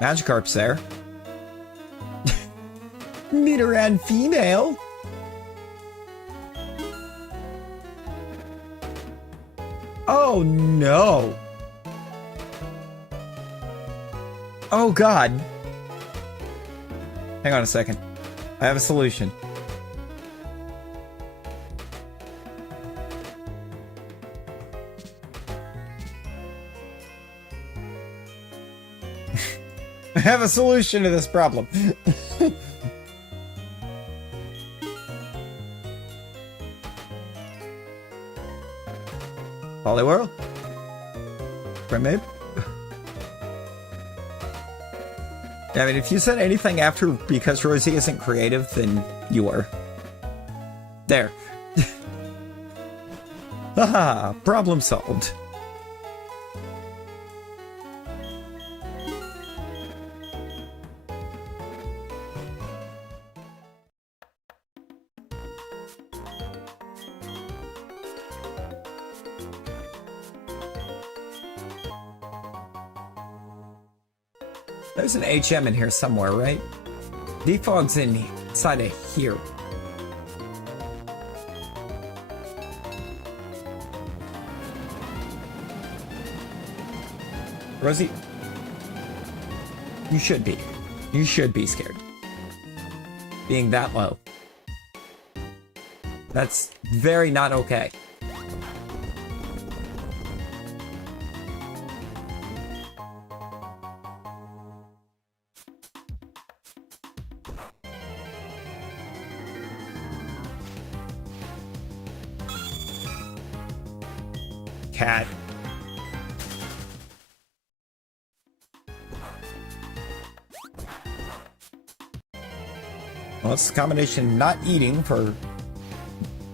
Magikarp's there. Nidoran female. Oh no. Oh god. Hang on a second. I have a solution. I have a solution to this problem. Poliwhirl? Primeape? I mean, if you said anything after because Rosie isn't creative, then you are. There. Haha, problem solved. There's an HM in here somewhere, right? Defog's inside of here. Rosie, you should be. You should be scared. Being that low. That's very not okay. Cat. Well, it's a combination not eating for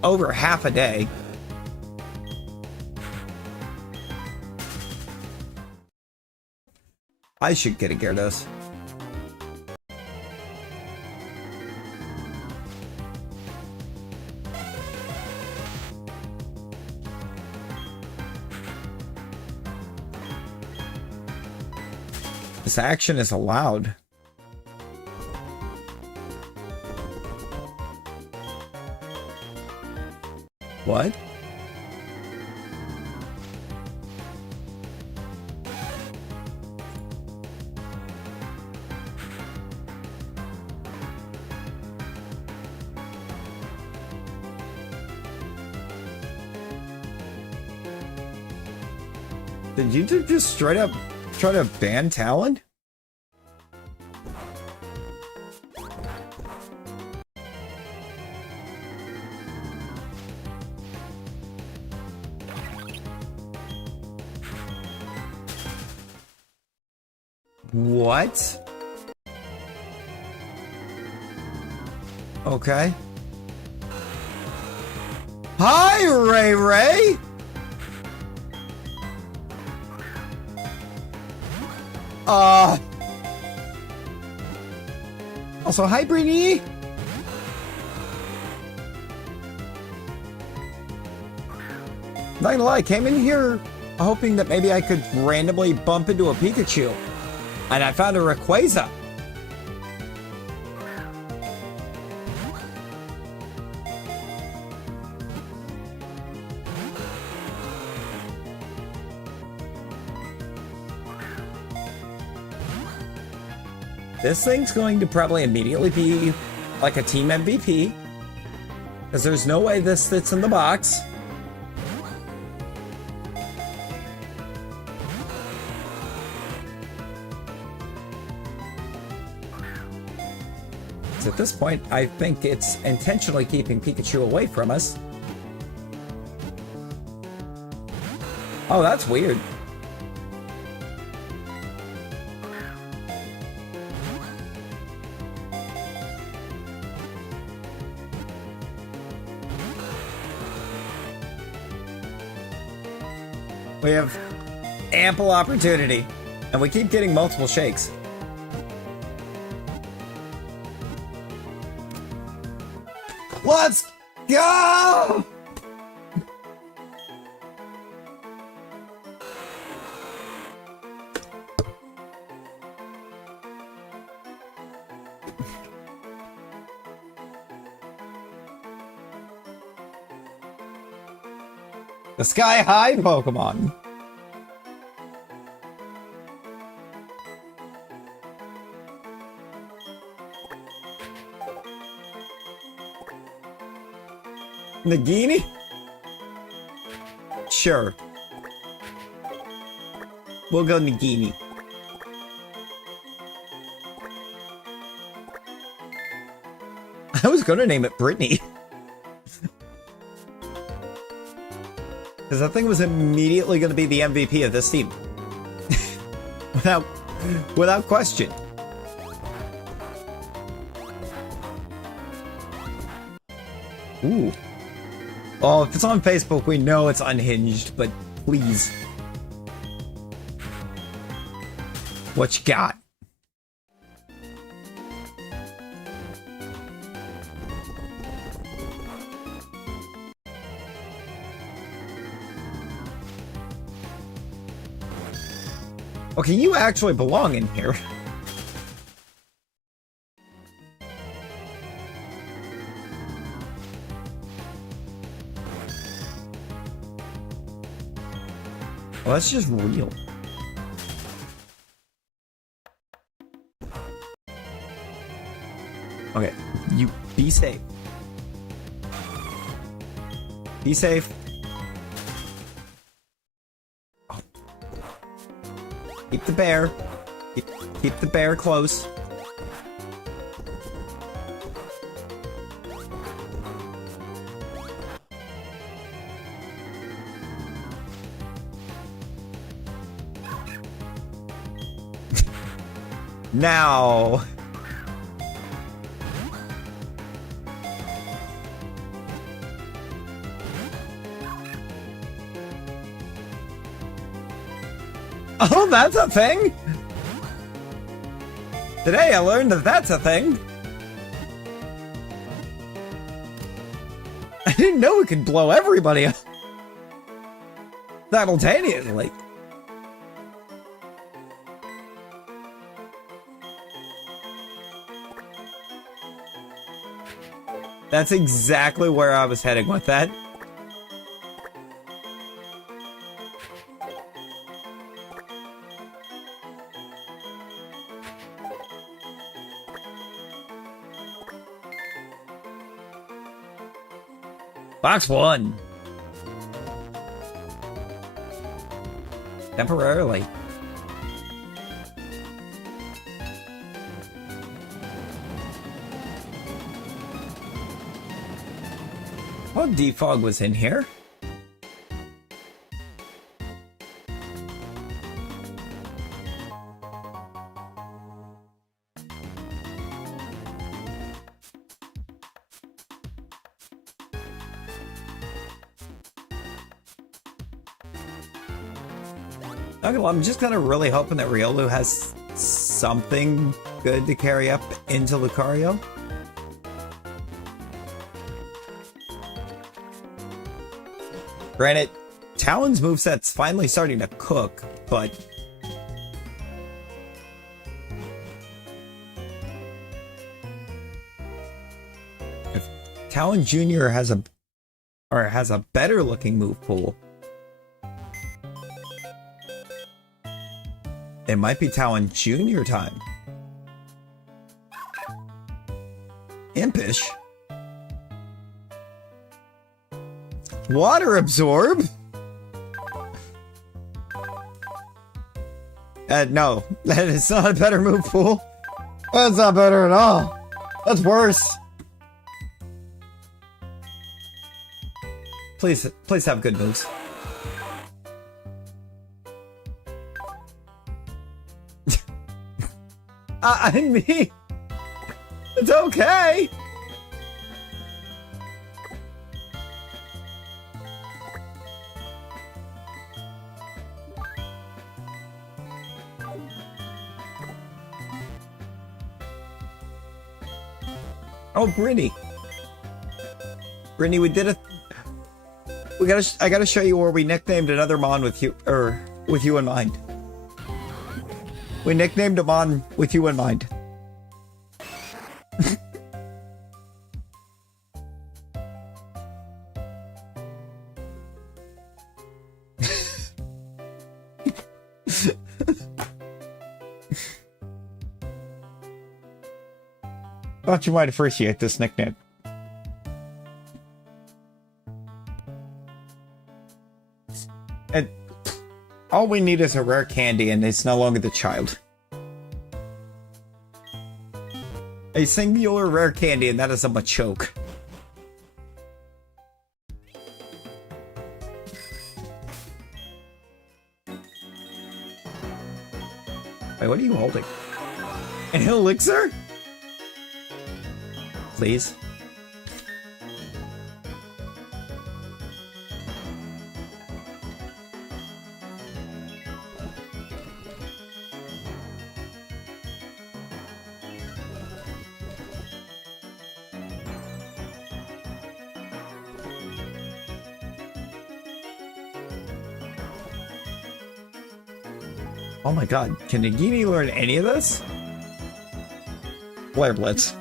over half a day. I should get a Gyarados. This action is allowed. What? Did you just straight up try to ban Talon? What? Okay. Hi, Ray Ray! Also, hi, Brittany! Not gonna lie, I came in here hoping that maybe I could randomly bump into a Pikachu. And I found a Rayquaza. This thing's going to probably immediately be like a team MVP. Because there's no way this fits in the box. At this point, I think it's intentionally keeping Pikachu away from us. Oh, that's weird. We have ample opportunity, and we keep getting multiple shakes. Let's go! The Sky High Pokemon. Nagini? Sure. We'll go Nagini. I was gonna name it Brittany. Because that thing was immediately gonna be the MVP of this team. without question. Ooh. Oh, if it's on Facebook, we know it's unhinged, but please. What you got? Okay, you actually belong in here. Well, that's just real. Okay, you be safe. Be safe. Oh. Keep the bear. Keep the bear close. Now. Oh, that's a thing? Today I learned that that's a thing. I didn't know it could blow everybody up simultaneously. That's exactly where I was heading with that. Box 1. Temporarily. Well, Defog was in here. Okay, well, I'm just kind of really hoping that Riolu has something good to carry up into Lucario. Granted, Talon's moveset's finally starting to cook, but if Talon Jr. has a better looking move pool, it might be Talon Jr. time. Impish. Water absorb? No, that is not a better move pool. That's not better at all. That's worse. Please have good moves. I mean, it's okay. Oh, Brittany. Brittany, we did a... I gotta show you where we nicknamed another Mon with you in mind. We nicknamed a Mon with you in mind. Thought you might appreciate this nickname. And all we need is a rare candy, and it's no longer the child. A singular rare candy, and that is a Machoke. Wait, what are you holding? An elixir? Please. Oh my god, can Nagini learn any of this? Flare Blitz.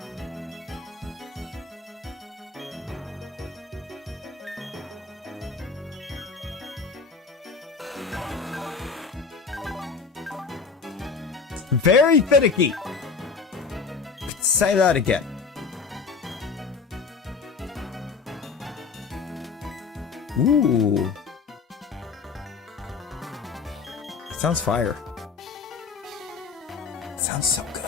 Very finicky. Say that again. Ooh. Sounds fire. Sounds so good.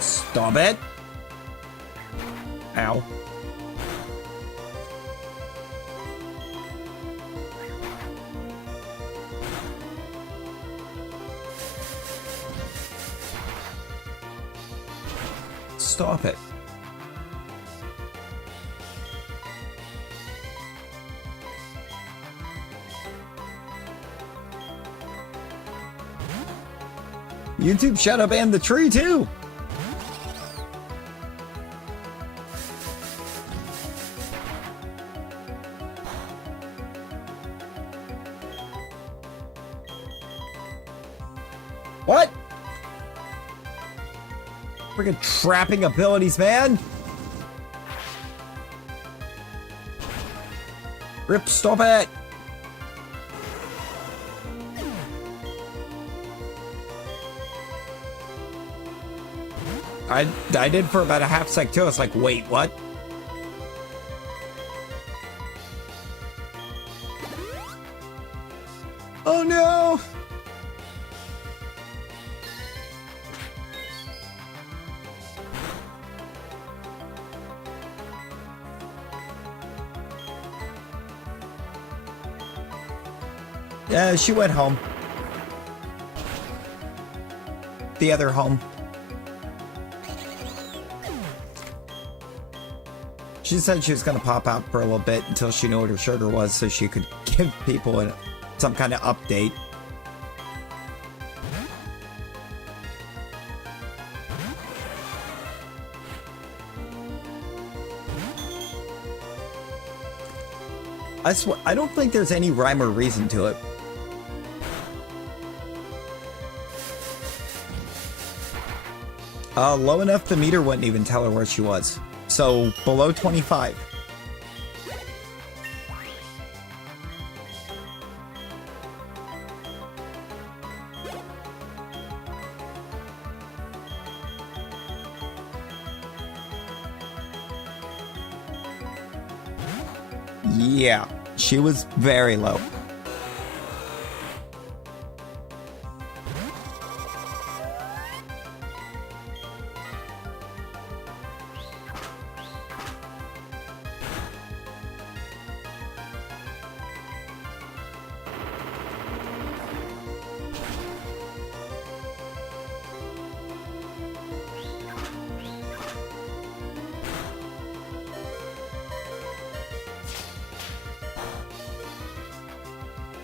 Stop it. Ow. Stop it. YouTube shut up and the tree too. What? Freaking trapping abilities, man. Rip, stop it. I did for about a half sec too. I was like, wait, what? Oh no. Yeah, she went home. The other home. She said she was going to pop out for a little bit until she knew what her sugar was so she could give people some kind of update. I swear, I don't think there's any rhyme or reason to it. Low enough the meter wouldn't even tell her where she was. So, below 25. Yeah, she was very low.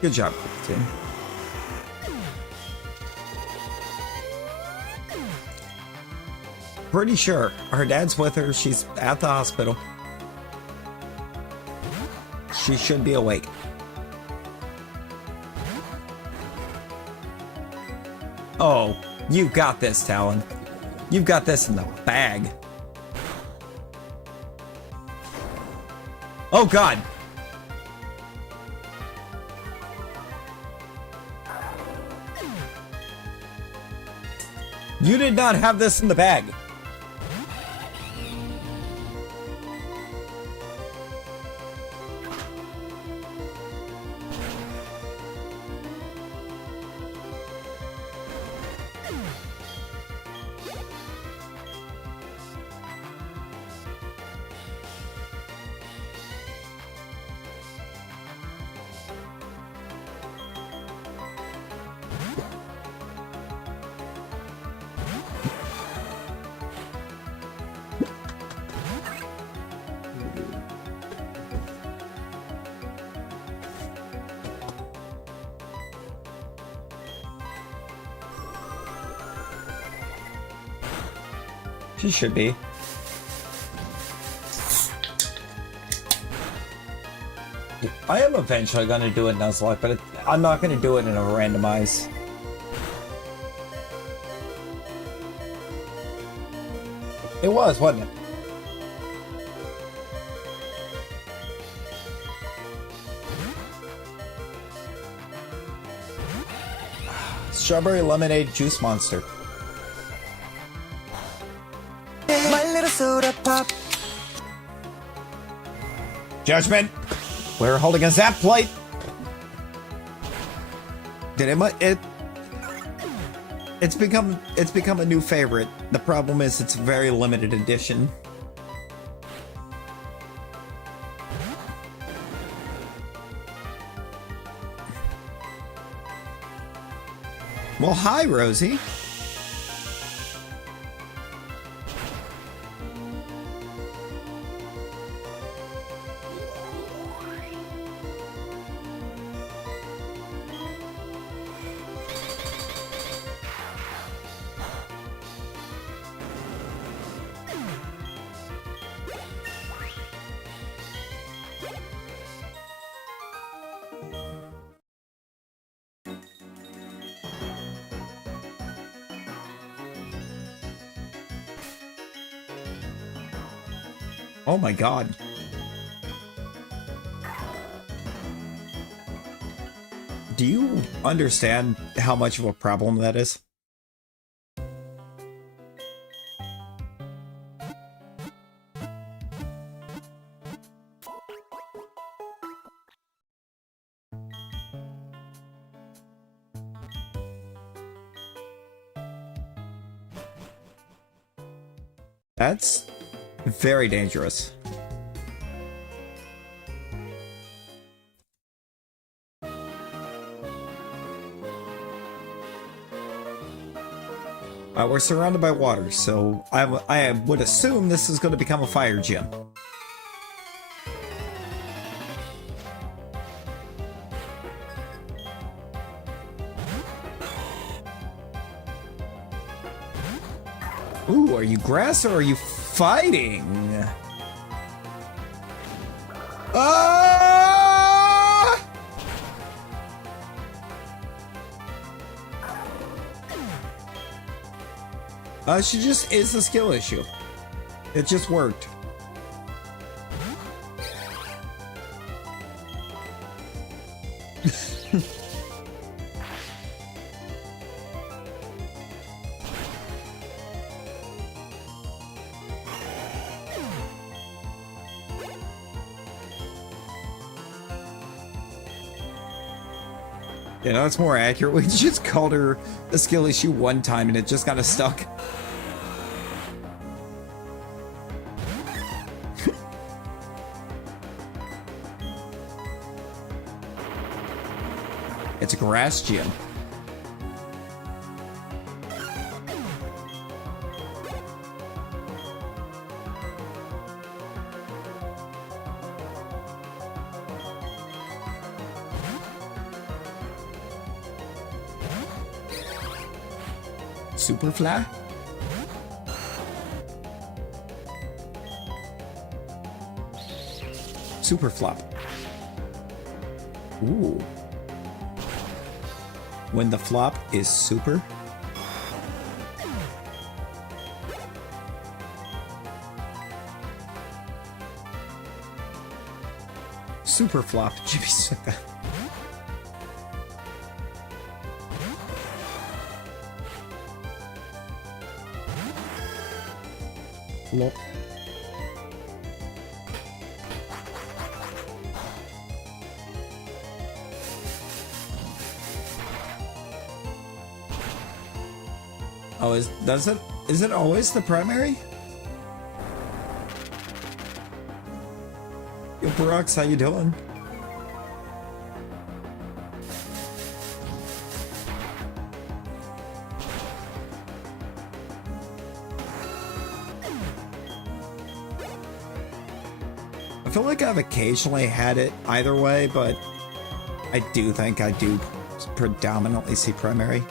Good job, team. Pretty sure her dad's with her. She's at the hospital. She should be awake. Oh, you got this, Talon. You've got this in the bag. Oh, God. You did not have this in the bag. She should be. I am eventually going to do a Nuzlocke, but I'm not going to do it in a randomize. It was, wasn't it? Strawberry lemonade juice monster. My little soda pop. Judgment. We're holding a zap plate. It's become a new favorite. The problem is it's a very limited edition. Well, hi, Rosie. Oh my god. Do you understand how much of a problem that is? That's very dangerous. We're surrounded by water, so I would assume this is going to become a fire gym. Ooh, are you grass or are you fighting? Ah! She just is a skill issue. It just worked. You know, it's more accurate. We just called her a skill issue one time and it just got us stuck. It's a grass gym. Superfly? Super flop. Ooh. When the flop is super. Super flop. Jimmy Snuka. Flop. Oh, is it always the primary? Yo, Brooks, how you doing? I feel like I've occasionally had it either way, but I do think I do predominantly see primary.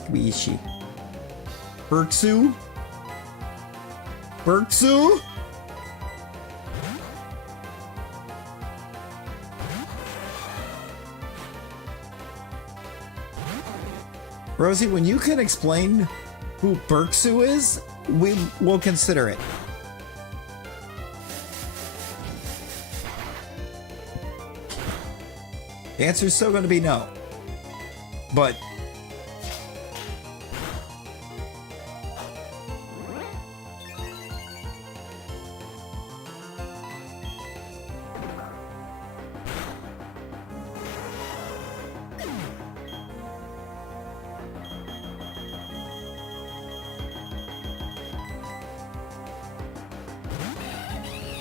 Squishy. Bertsu? Bertsu? Rosie, when you can explain who Berksu is, we will consider it. The answer is still going to be no. But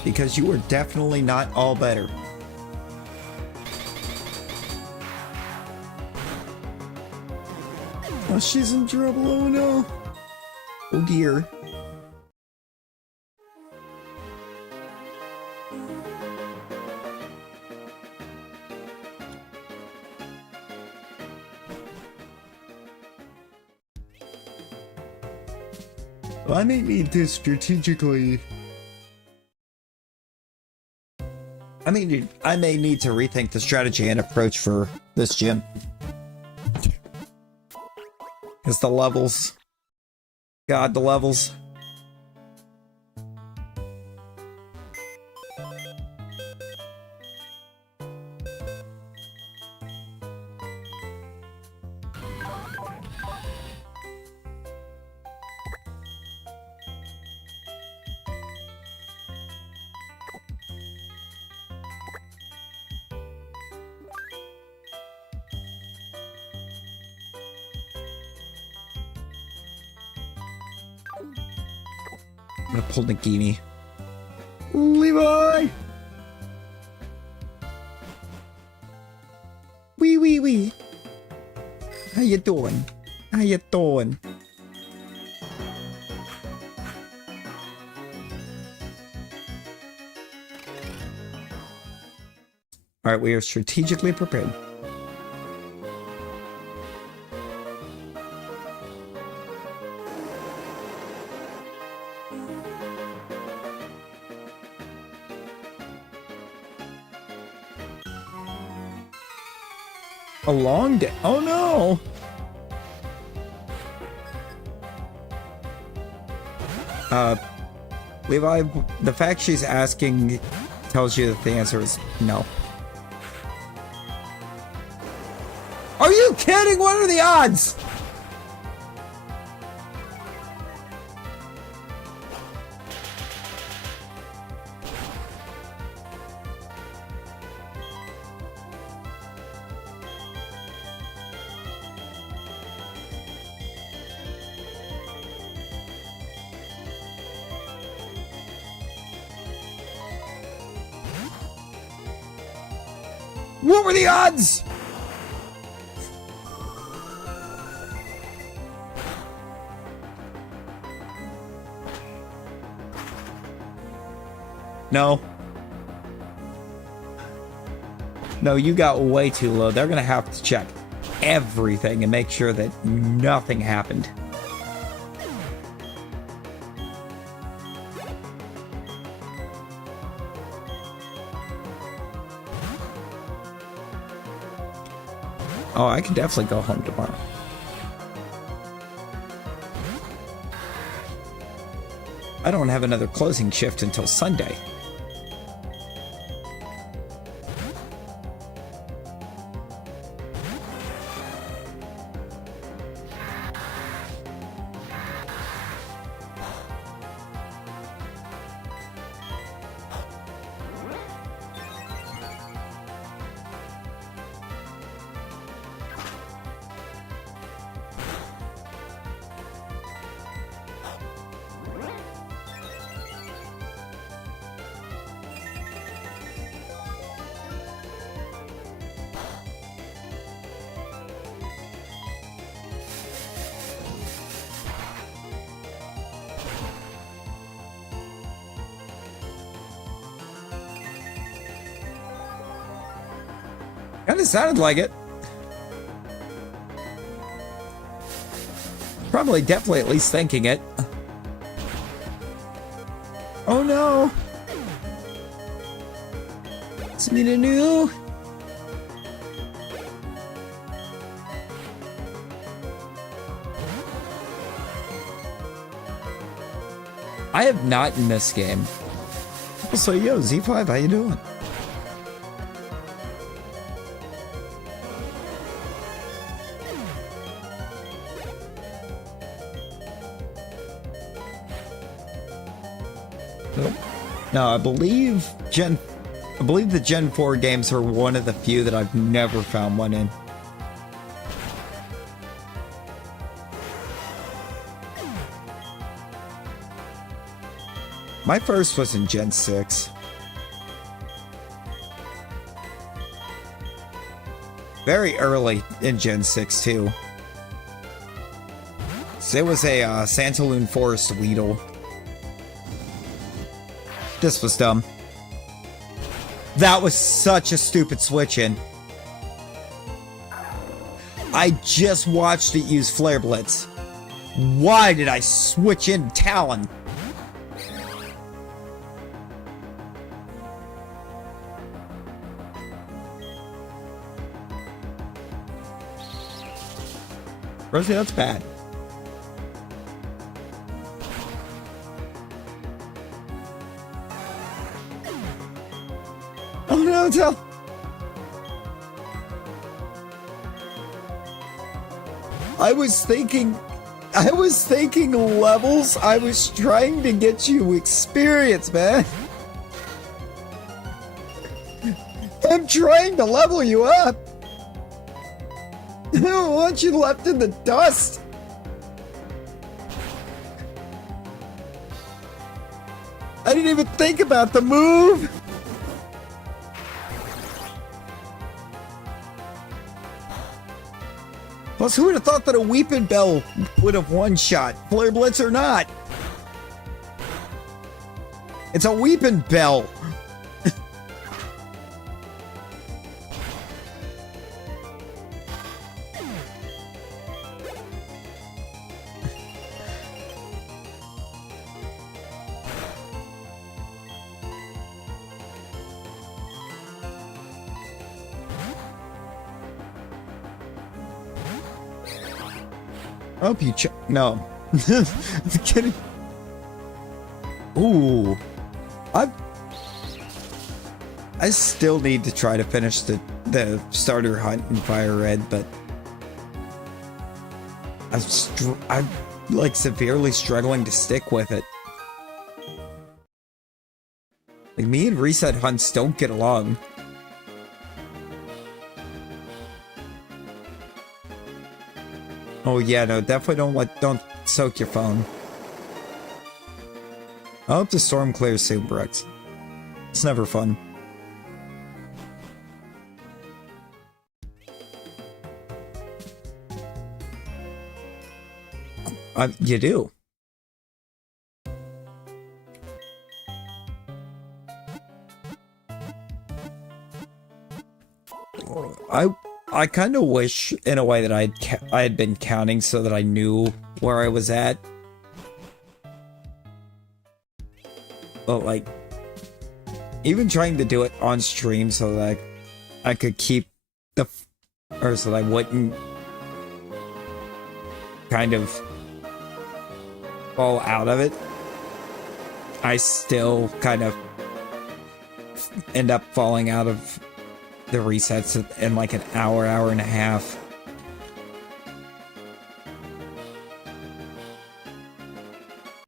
because you are definitely not all better. Oh, she's in trouble. Oh no. Oh dear. Well, I may need to strategically. I may need to rethink the strategy and approach for this gym. Because the levels. God, the levels. I'm gonna pull Nagini. Levi! Wee. How you doing? How you doing? Alright, we are strategically prepared. A long day. Oh no! Levi, the fact she's asking tells you that the answer is no. Are you kidding? What are the odds? What were the odds? No. No, you got way too low. They're gonna have to check everything and make sure that nothing happened. Oh, I can definitely go home tomorrow. I don't have another closing shift until Sunday. Kinda sounded like it. Probably, definitely at least thinking it. Oh no! It's me to new. I have not in this game. So yo, Z5, how you doing? Nope. No, I believe the Gen 4 games are one of the few that I've never found one in. My first was in Gen 6. Very early in Gen 6 too. So it was a Santaloon Forest Weedle. This was dumb. That was such a stupid switch in. I just watched it use Flare Blitz. Why did I switch in Talon? Rosie, that's bad. Oh no, tell. I was thinking levels. I was trying to get you experience, man. I'm trying to level you up. I don't want you left in the dust. I didn't even think about the move. Plus, who would have thought that a Weeping Bell would have one-shot? Flare Blitz or not? It's a Weeping Bell. I hope you no. I'm kidding. Ooh. I still need to try to finish the starter hunt in Fire Red, but I'm like severely struggling to stick with it. Like, me and Reset Hunts don't get along. Oh yeah, no, definitely don't soak your phone. I hope the storm clears soon, Brooks. It's never fun. You do. I kind of wish, in a way, that I had been counting so that I knew where I was at. But, like, even trying to do it on stream so that I could keep or so that I wouldn't kind of fall out of it, I still kind of end up falling out of the resets in like an hour and a half.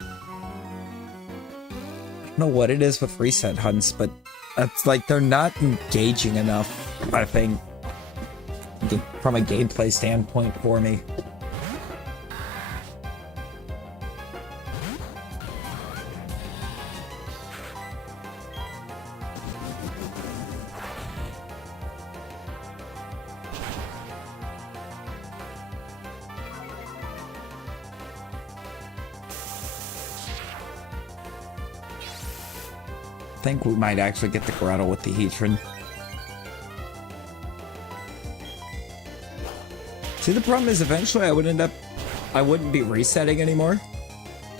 I don't know what it is with reset hunts, but it's like they're not engaging enough, I think, from a gameplay standpoint for me. I think we might actually get the grotto with the Heatran. See, the problem is eventually I would end up I wouldn't be resetting anymore.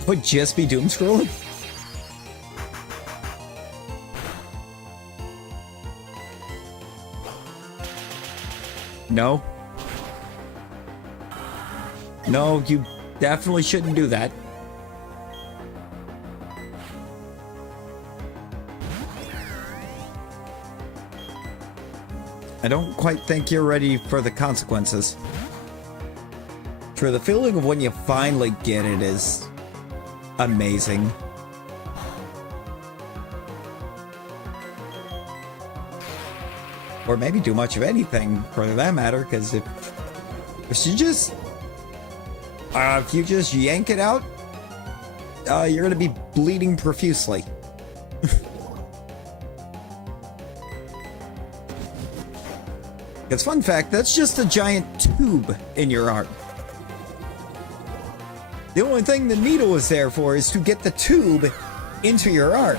I would just be doom scrolling. No. No, you definitely shouldn't do that. I don't quite think you're ready for the consequences. True, the feeling of when you finally get it is amazing. Or maybe do much of anything for that matter, because if you just yank it out, you're gonna be bleeding profusely. It's fun fact, that's just a giant tube in your arm. The only thing the needle is there for is to get the tube into your arm.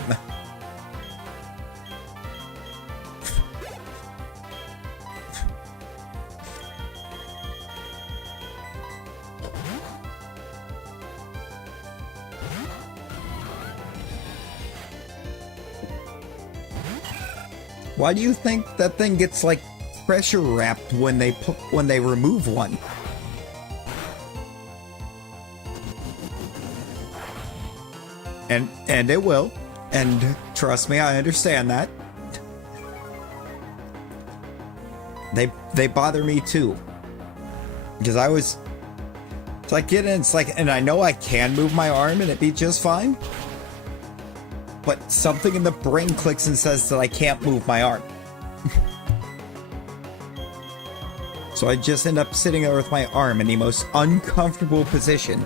Why do you think that thing gets like pressure wrapped when they remove one? And it will. And trust me, I understand that. They bother me too. Because it's like, and I know I can move my arm and it'd be just fine. But something in the brain clicks and says that I can't move my arm. So I just end up sitting there with my arm in the most uncomfortable position.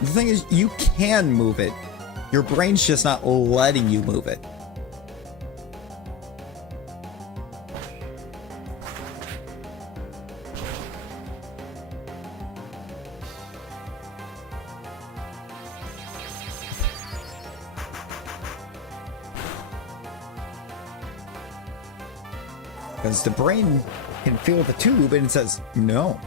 The thing is, you can move it. Your brain's just not letting you move it. Because the brain can feel the tube and it says, no.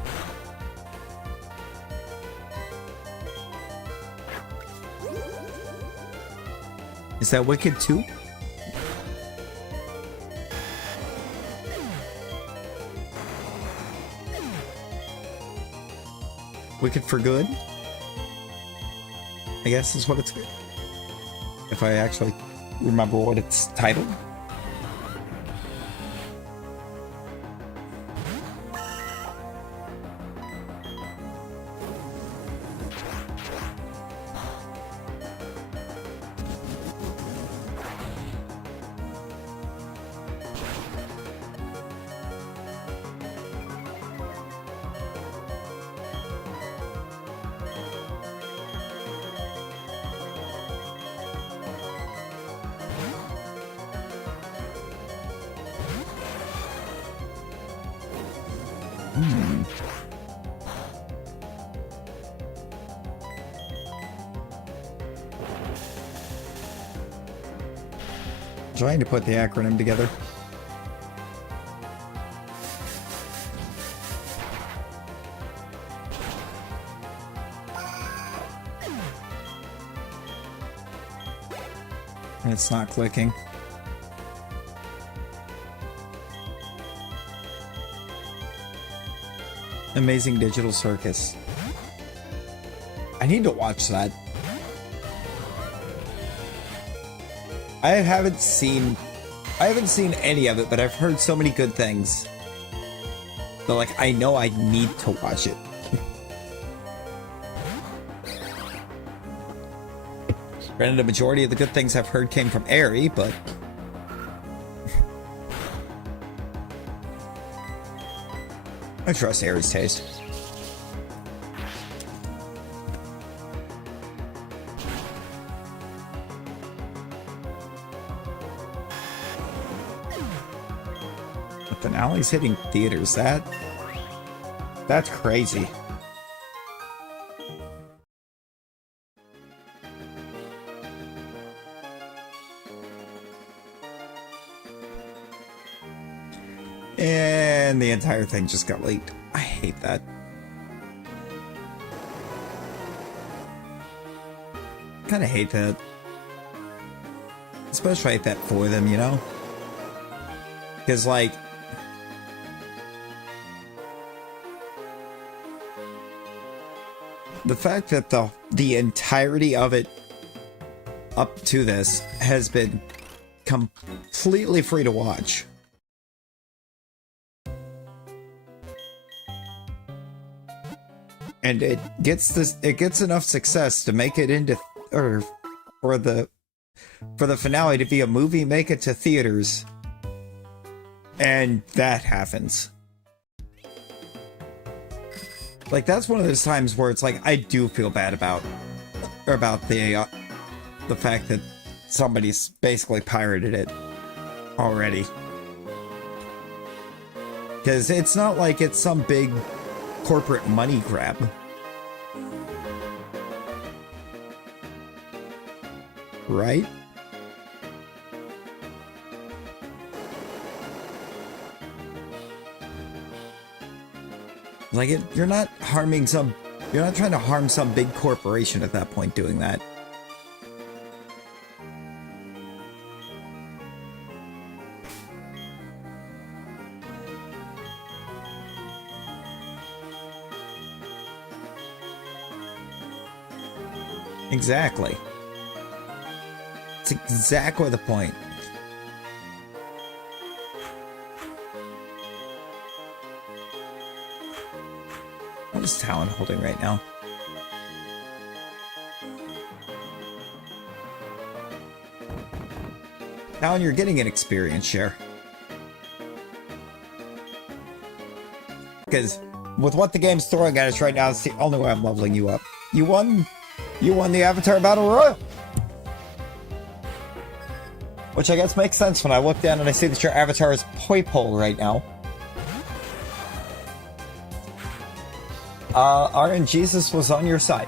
Is that wicked too? Wicked for good? I guess is what it's... If I actually remember what it's titled. Trying to put the acronym together. And it's not clicking. Amazing Digital Circus. I need to watch that. I haven't seen any of it, but I've heard so many good things. But like, I know I need to watch it. Granted, the majority of the good things I've heard came from Airy, but... I trust Airy's taste. The finale's hitting theaters. That's crazy. And the entire thing just got leaked. I hate that. Kind of hate that. Especially hate that for them, you know? Because, like, the fact that the entirety of it up to this has been completely free to watch. And it gets enough success to make it into, or for the finale to be a movie, make it to theaters. And that happens. Like, that's one of those times where it's like, I do feel bad about the fact that somebody's basically pirated it already. Because it's not like it's some big corporate money grab. Right? Like, you're not trying to harm some big corporation at that point doing that. Exactly. It's exactly the point. What is Talon holding right now? Talon, you're getting an experience share. Because with what the game's throwing at us right now, it's the only way I'm leveling you up. You won the Avatar Battle Royal. Which I guess makes sense when I look down and I see that your avatar is Poipole right now. RNGesus was on your side.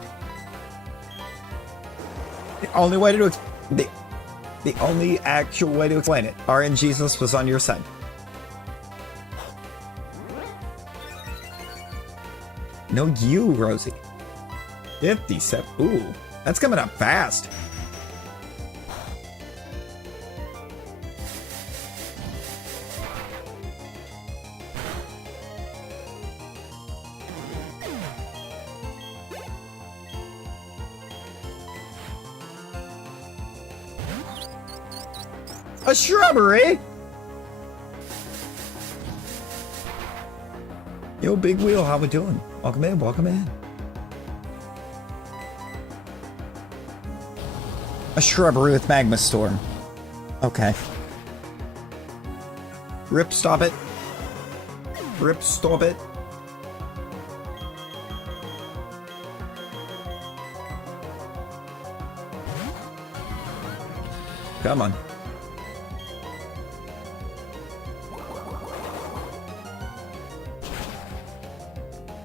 The only actual way to explain it. RNGesus was on your side. No, you, Rosie. 57. Ooh, that's coming up fast. A shrubbery? Yo, Big Wheel, how we doing? Welcome in, welcome in. A shrubbery with magma storm. Okay. Rip, stop it. Rip, stop it. Come on.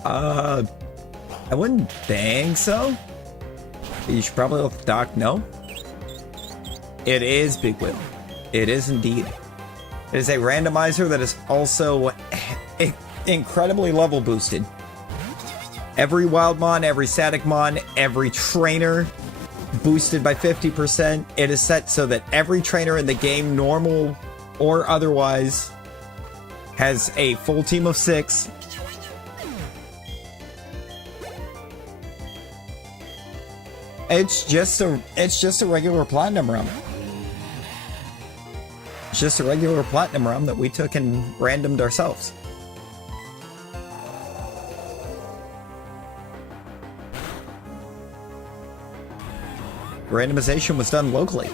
I wouldn't think so. You should probably let the doc know. It is Big Wheel. It is indeed. It is a randomizer that is also incredibly level boosted. Every Wildmon, every Staticmon, every trainer boosted by 50%. It is set so that every trainer in the game, normal or otherwise, has a full team of 6. It's just a regular platinum realm. It's just a regular platinum realm that we took and randomed ourselves. Randomization was done locally.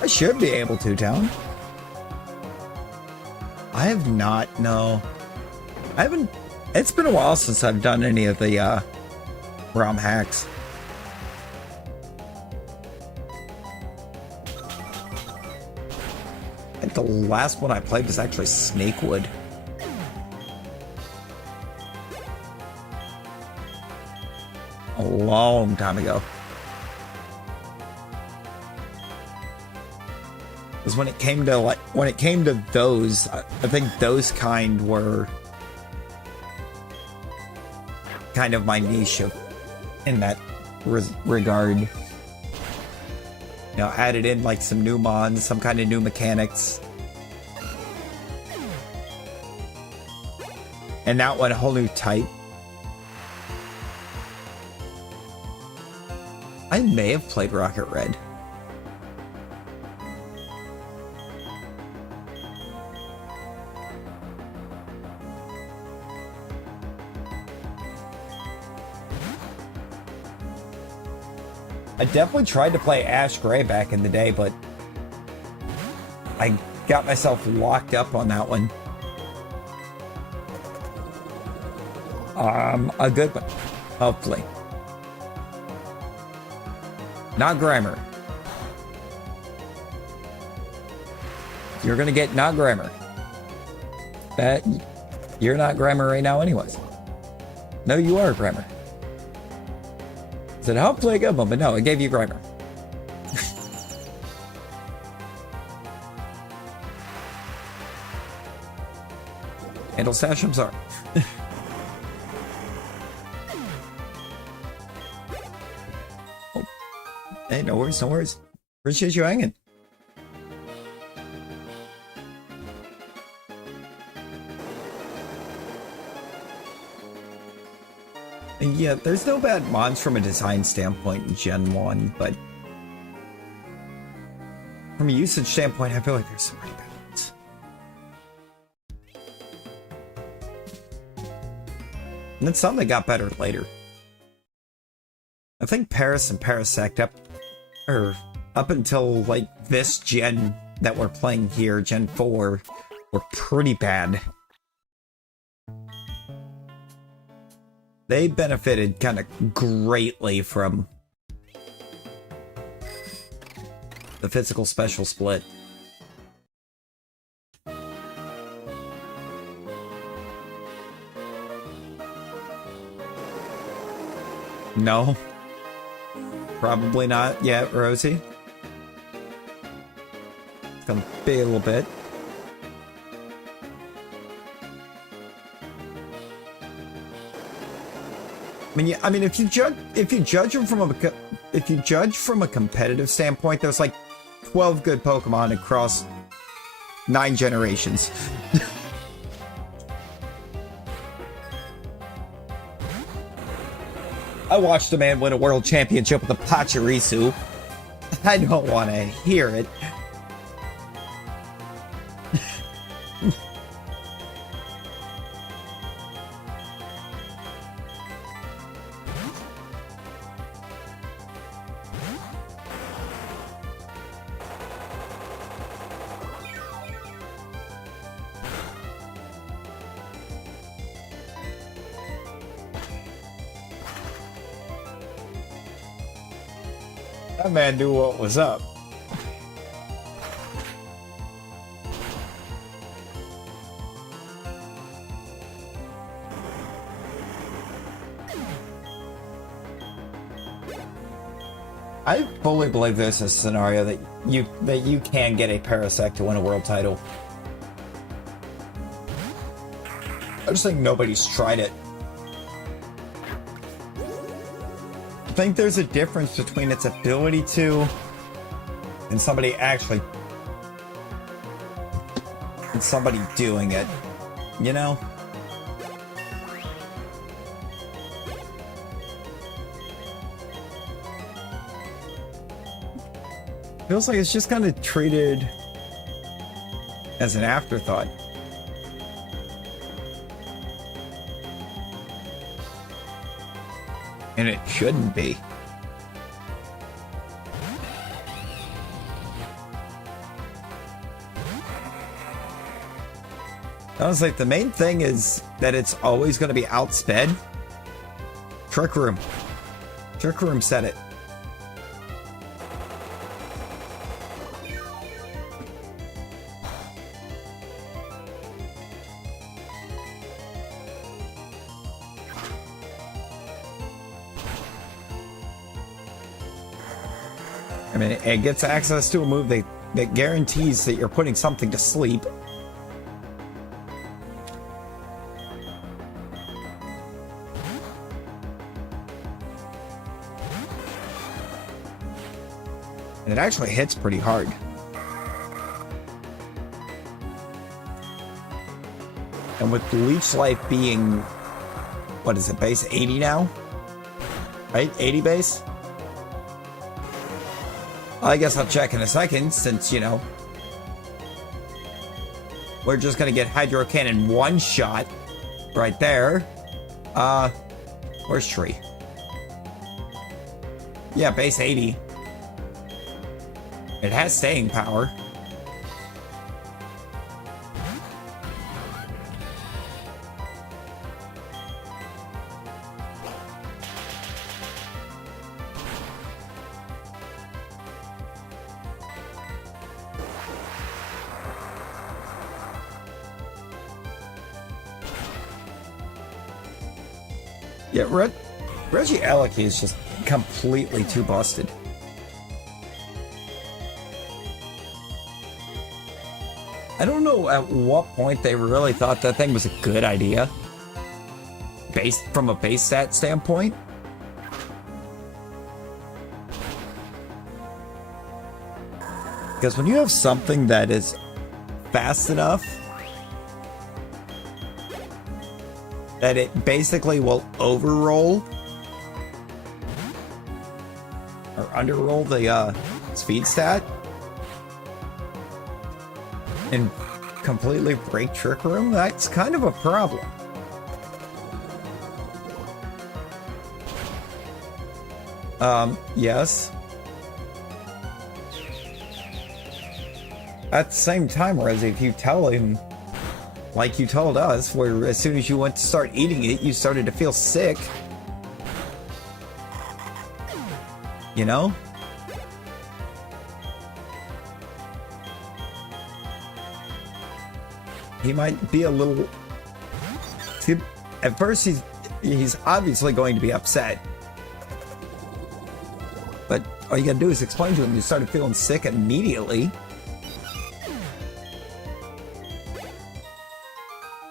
I should be able to, Town. I have not, no. I haven't, it's been a while since I've done any of the, ROM hacks. think the last one I played was actually Snakewood. A long time ago. Because when it came to those, I think those kind were kind of my niche in that regard. You know, added in like some new mons, some kind of new mechanics. And that one, a whole new type. I may have played Rocket Red. I definitely tried to play Ash Gray back in the day, but I got myself locked up on that one. A good one, hopefully. Not grammar. You're gonna get not grammar. You're not grammar right now anyways. No, you are grammar. I said, hopefully a good one, but no, it gave you grammar. Handle stash, I'm sorry. Oh. Hey, no worries, no worries. Appreciate you hanging. And yeah, there's no bad mods from a design standpoint in Gen 1, but from a usage standpoint, I feel like there's some pretty bad ones. And then some that got better later. I think Paris and Parasect up until like this gen that we're playing here, Gen 4, were pretty bad. They benefited kind of greatly from the physical special split. No. Probably not yet, Rosie. It's gonna be a little bit. I mean, if you judge them from a competitive standpoint, there's like 12 good Pokemon across 9 generations. I watched a man win a world championship with a Pachirisu. I don't want to hear it. That man knew what was up. I fully believe there's a scenario that you can get a Parasect to win a world title. I just think nobody's tried it. I think there's a difference between its ability to and somebody doing it, you know? Feels like it's just kind of treated as an afterthought. And it shouldn't be. I was like, the main thing is that it's always going to be outsped. Trick Room. Trick Room said it. I mean, it gets access to a move that guarantees that you're putting something to sleep. And it actually hits pretty hard. And with Leech Life being, what is it, base 80 now? Right? 80 base? I guess I'll check in a second, since, you know, we're just gonna get Hydro Cannon one shot right there. Where's Tree? Yeah, base 80. It has staying power. Yeah, Reggie Aleki is just completely too busted. I don't know at what point they really thought that thing was a good idea. Based from a base stat standpoint. Because when you have something that is fast enough that it basically will overroll or underroll the speed stat and completely break Trick Room, that's kind of a problem. Yes. At the same time, whereas if you tell him, like you told us, where as soon as you went to start eating it, you started to feel sick. You know? He might be a little... At first, he's obviously going to be upset. But all you gotta do is explain to him you started feeling sick immediately.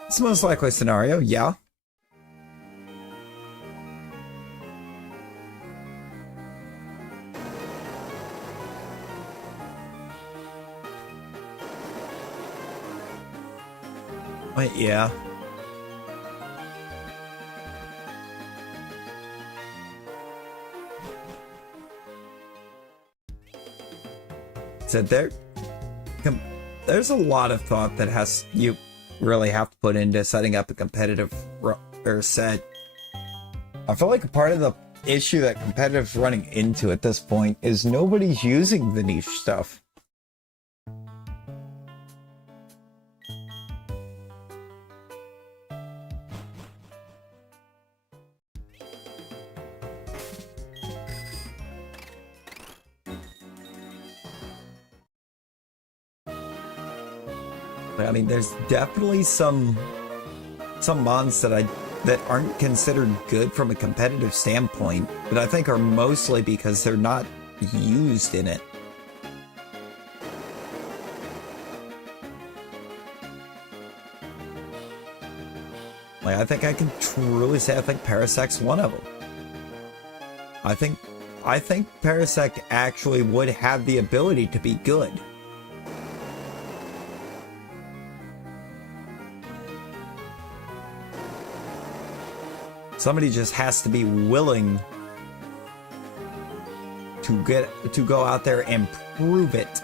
It's the most likely scenario, yeah. But yeah. So there's a lot of thought that you really have to put into setting up a competitive set. I feel like a part of the issue that competitive's running into at this point is nobody's using the niche stuff. I mean, there's definitely some mons that aren't considered good from a competitive standpoint, but I think are mostly because they're not used in it. Like, I think I can truly say I think Parasec's one of them. I think Parasect actually would have the ability to be good. Somebody just has to be willing to go out there and prove it.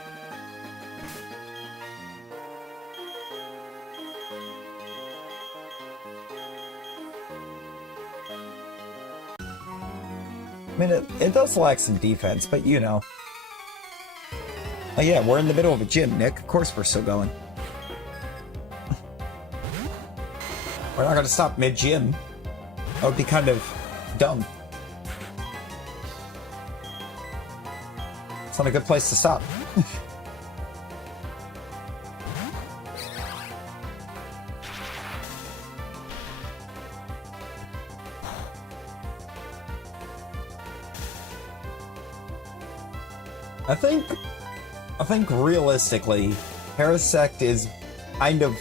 I mean, it does lack some defense, but you know. Oh yeah, we're in the middle of a gym, Nick. Of course we're still going. We're not gonna stop mid-gym. That would be kind of dumb. It's not a good place to stop. I think realistically, Parasect is kind of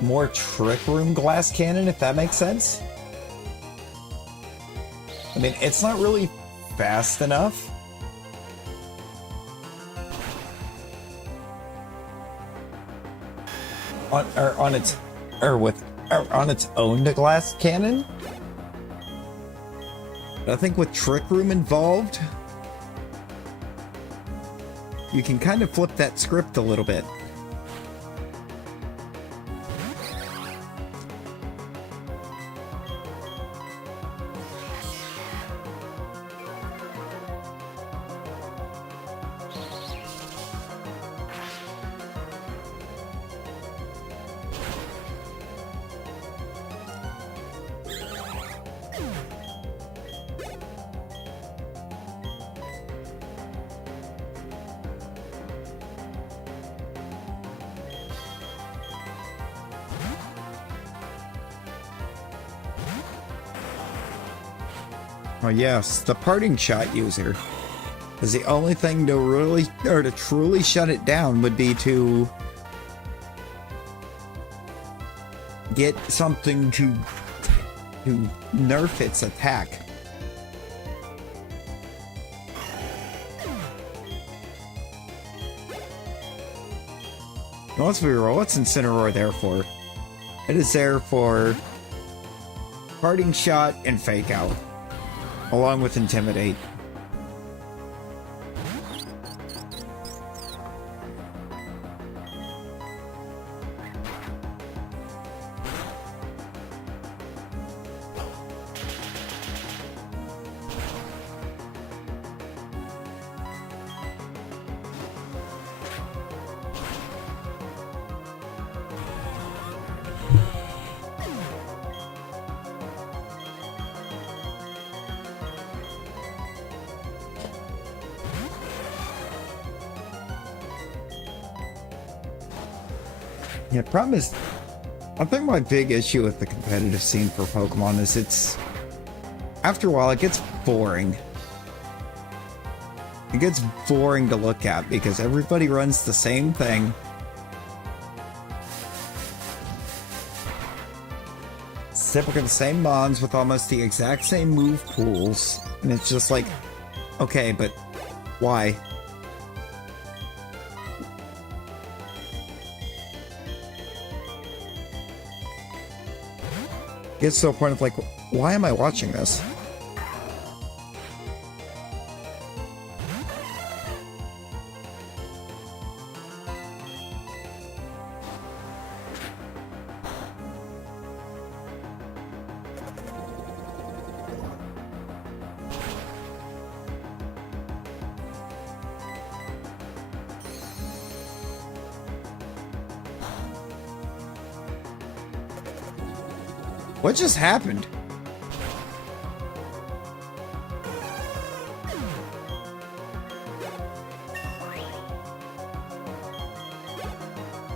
more Trick Room Glass Cannon, if that makes sense. I mean, it's not really fast enough. On its own glass cannon. But I think with Trick Room involved, you can kind of flip that script a little bit. Oh yes, the parting shot user. Because the only thing to truly shut it down would be to get something to nerf its attack. Now, let's be real, what's Incineroar there for? It is there for parting shot and fake out, along with Intimidate. Yeah, problem is, I think my big issue with the competitive scene for Pokemon is after a while, it gets boring. It gets boring to look at because everybody runs the same thing. It's typically the same mons with almost the exact same move pools. And it's just like, okay, but why? Gets to a point of like, why am I watching this? What just happened?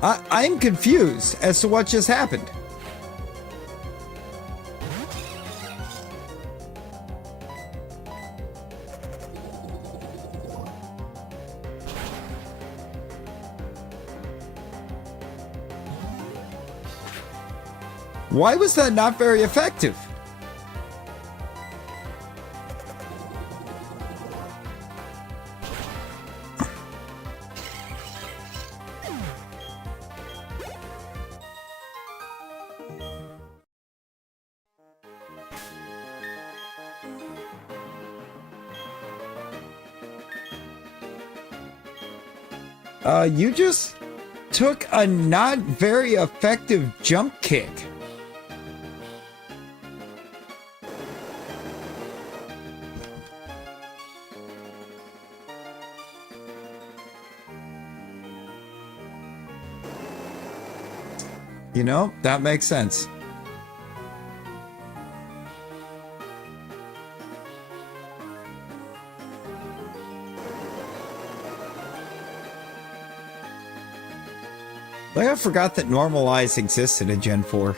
I'm confused as to what just happened. Why was that not very effective? You just took a not very effective jump kick. You know, that makes sense. Like, I forgot that Normalize existed in Gen 4.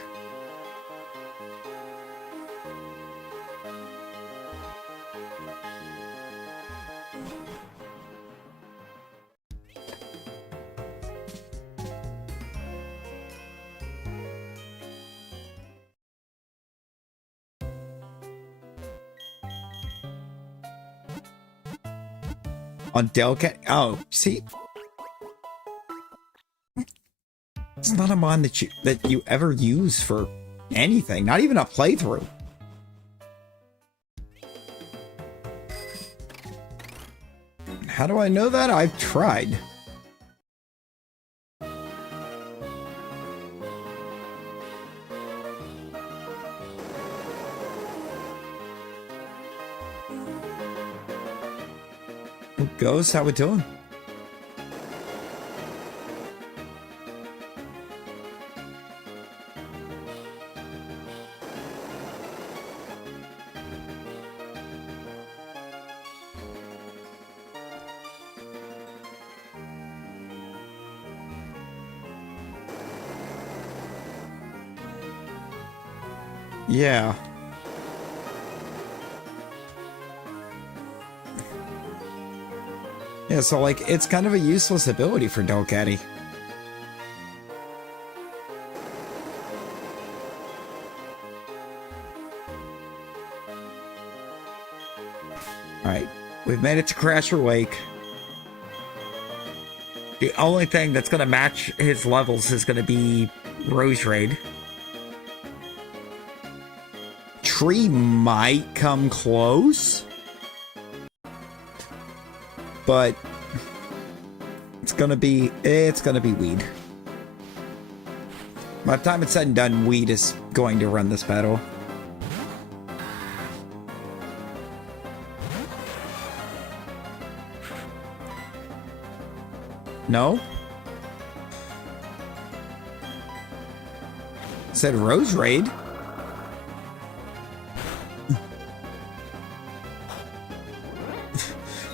On Delcat? Oh, see? It's not a mod that you ever use for anything, not even a playthrough. How do I know that? I've tried. Ghost, how we doing? Yeah. Yeah, so like, it's kind of a useless ability for Delcatty. Alright, we've made it to Crasher Wake. The only thing that's going to match his levels is going to be Rose Raid. Tree might come close, but it's gonna be Weed. By the time it's said and done, Weed is going to run this battle. No? It said Rose Raid.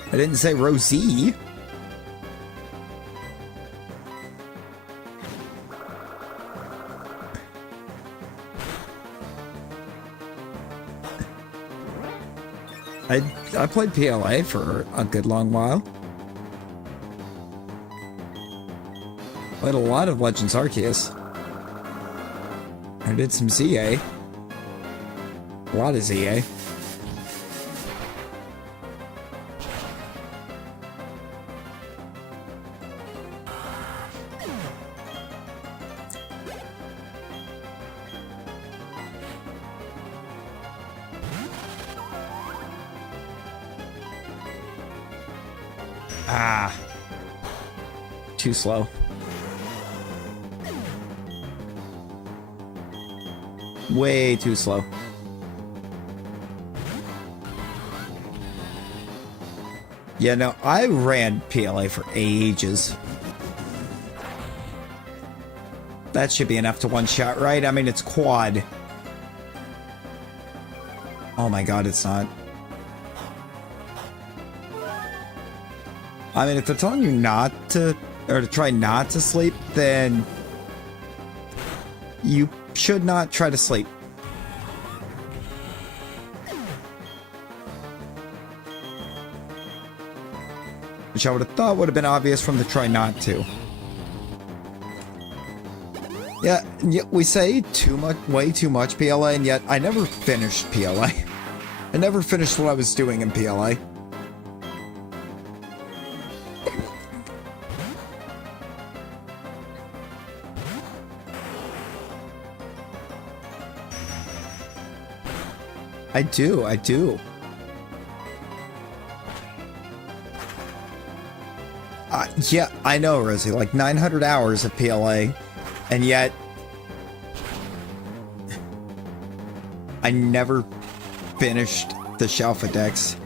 I didn't say Rosie. I played PLA for a good long while. Played a lot of Legends Arceus. I did some ZA. A lot of ZA. Ah. Too slow. Way too slow. Yeah, no, I ran PLA for ages. That should be enough to one-shot, right? I mean, it's quad. Oh my god, it's not. I mean, if they're telling you not to, or to try not to sleep, then you should not try to sleep. Which I would have thought would have been obvious from the try not to. Yeah, we say too much, way too much PLA, and yet I never finished PLA. I never finished what I was doing in PLA. I do. Yeah, I know, Rosie, like 900 hours of PLA, and yet I never finished the Shalfa decks.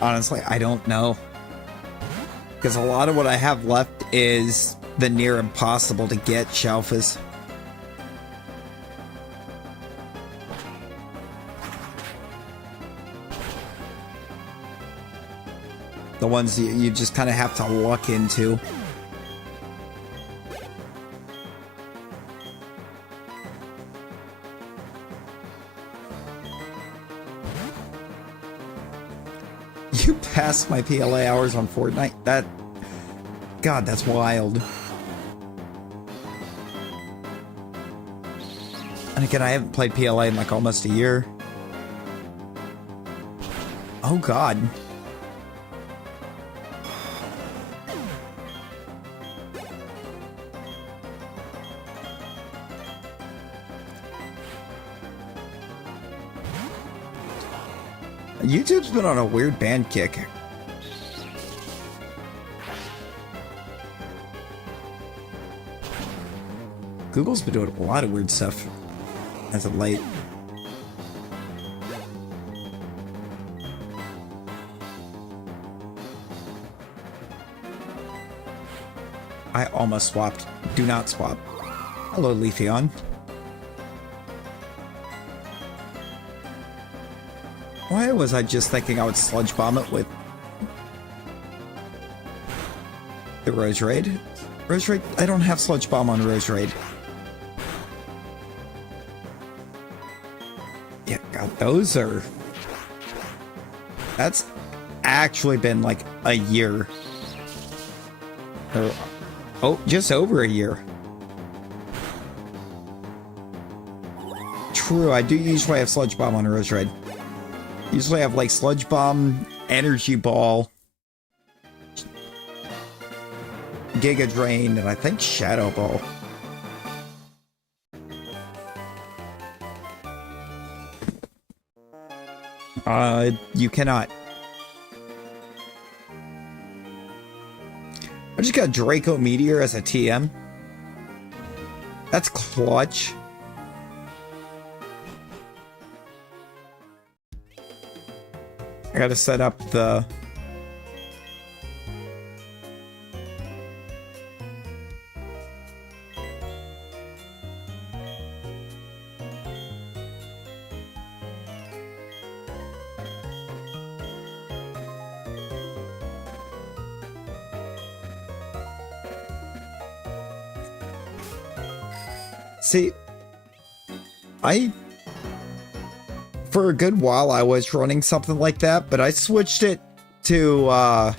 Honestly, I don't know. Because a lot of what I have left is the near impossible to get Shalfas. The ones you just kind of have to luck into. You passed my PLA hours on Fortnite? That... God, that's wild. Again, I haven't played PLA in like almost a year. Oh god. YouTube's been on a weird ban kick. Google's been doing a lot of weird stuff as of late. I almost swapped. Do not swap. Hello, Leafeon. Why was I just thinking I would sludge bomb it with the Rose Raid? Rose Raid? I don't have sludge bomb on Rose Raid. Yeah, God, those are... That's actually been like a year. Or, oh, just over a year. True, I do usually have sludge bomb on Rose Raid. Usually I have like sludge bomb, energy ball, Giga Drain, and I think Shadow Ball. You cannot. I just got Draco Meteor as a TM. That's clutch. I gotta set up the... See, for a good while I was running something like that, but I switched it to, I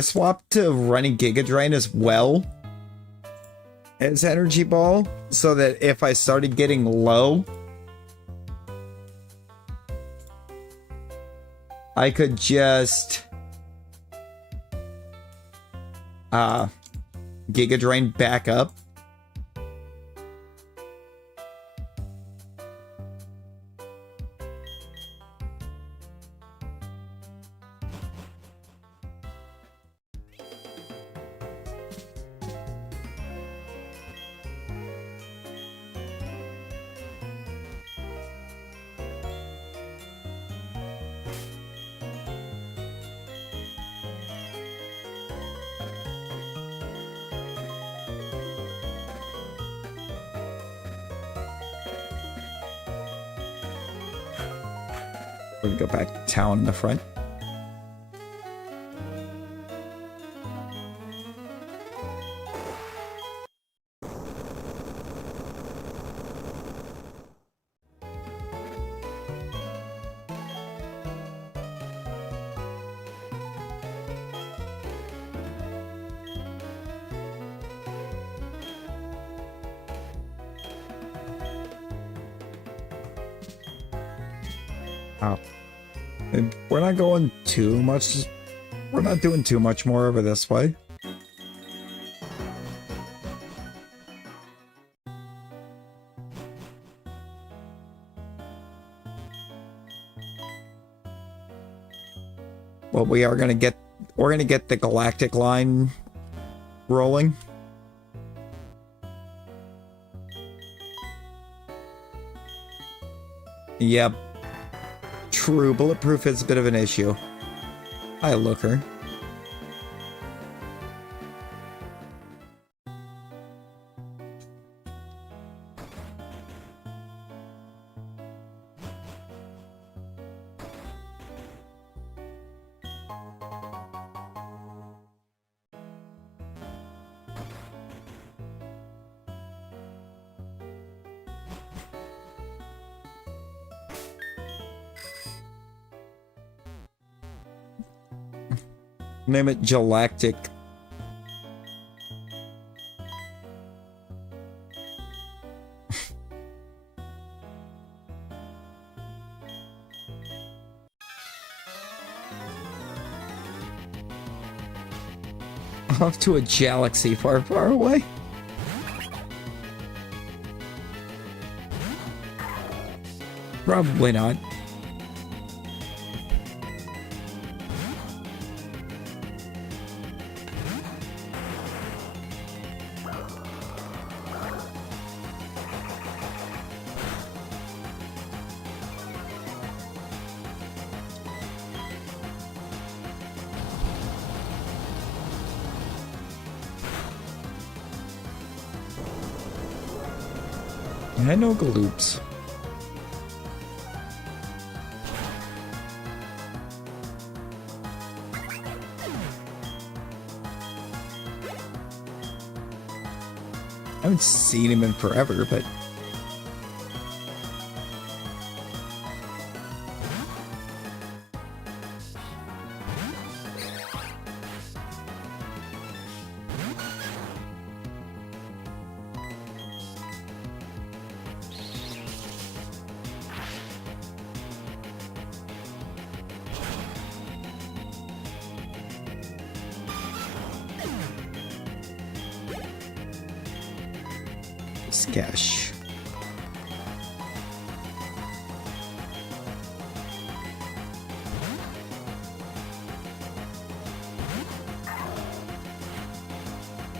swapped to running Giga Drain as well as Energy Ball, so that if I started getting low, I could just Giga Drain back up. We're gonna go back to town in the front. Wow. And we're not going too much. We're not doing too much more over this way. Well, we're gonna get the galactic line rolling. Yep. True, bulletproof is a bit of an issue. Hi, Looker. Name it Galactic. Off to a galaxy far, far away. Probably not. I know galoops. I haven't seen him in forever, but Skash.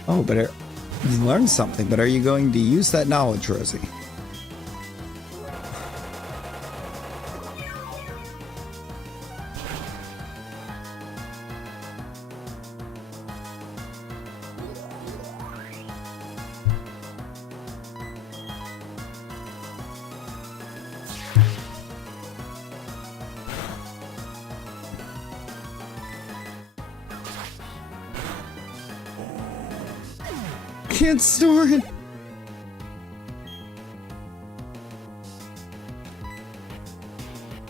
Oh, but you learned something, but are you going to use that knowledge, Rosie? Can't store it.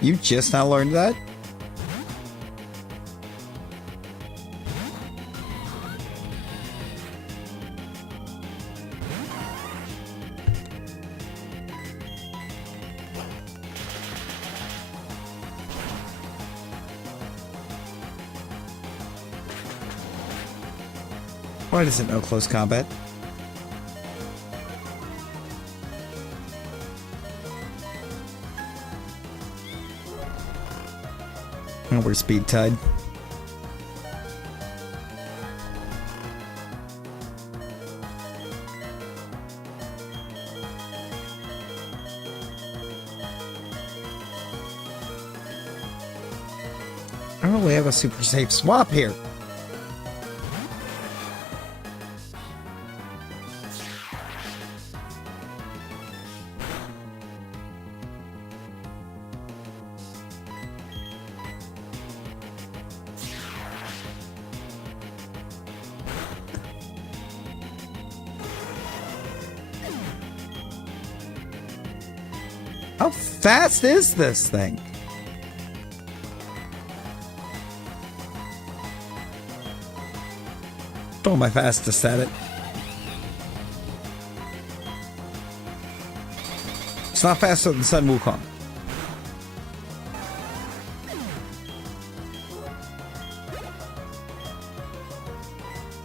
You just now learned that? Why does it know close combat? Oh, we're speed tied. Oh, we have a super safe swap here. How fast is this thing? Oh, my fastest at it. It's not faster than Sun Wukong.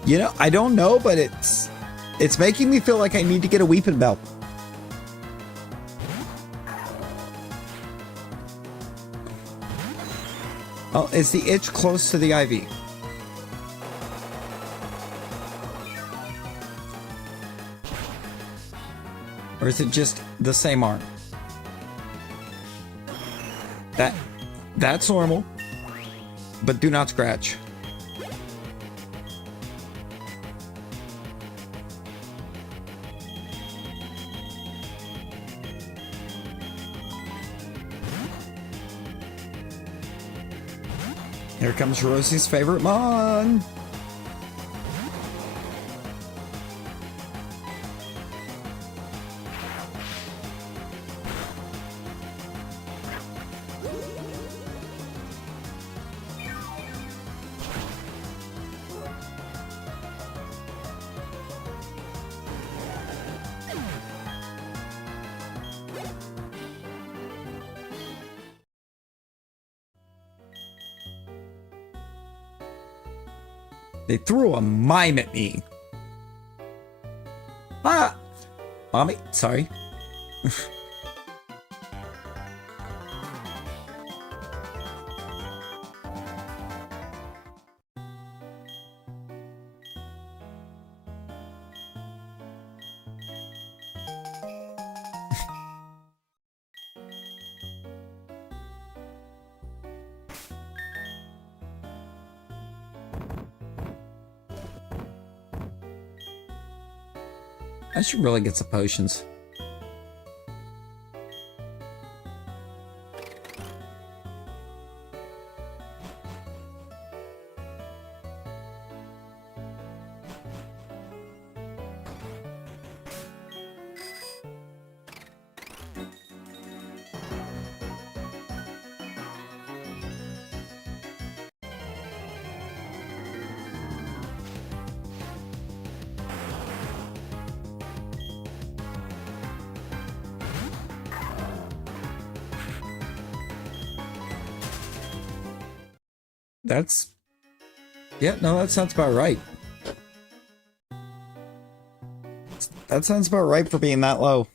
You know, I don't know, but it's making me feel like I need to get a weeping belt. Oh, is the itch close to the IV? Or is it just the same arm? That's normal. But do not scratch. Here comes Rosie's favorite Mon. They threw a mime at me. Ah! Mommy, sorry. I should really get some potions. That's... Yeah, no, that sounds about right. That sounds about right for being that low.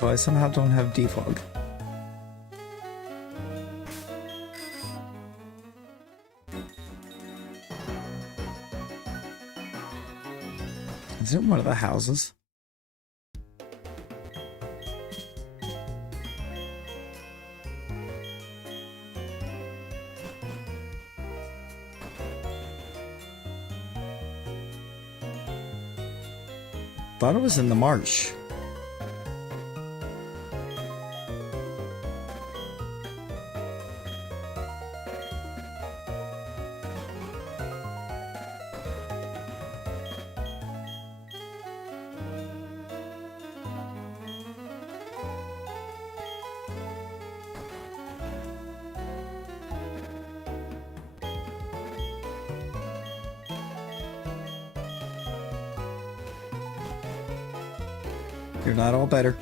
So I somehow don't have defog. Is it one of the houses? Thought it was in the marsh. You're not all better.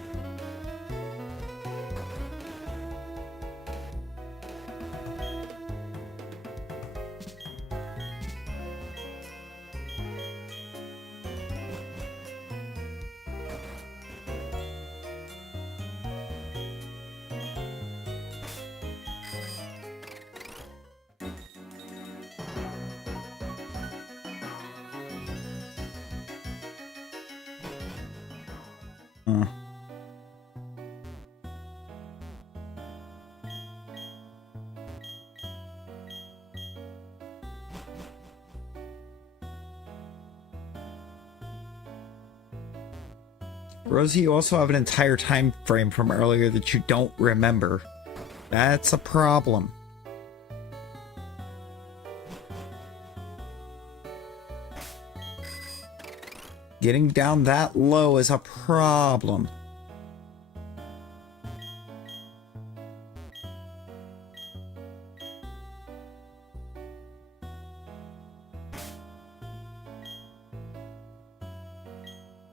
Rosie, you also have an entire time frame from earlier that you don't remember. That's a problem. Getting down that low is a problem.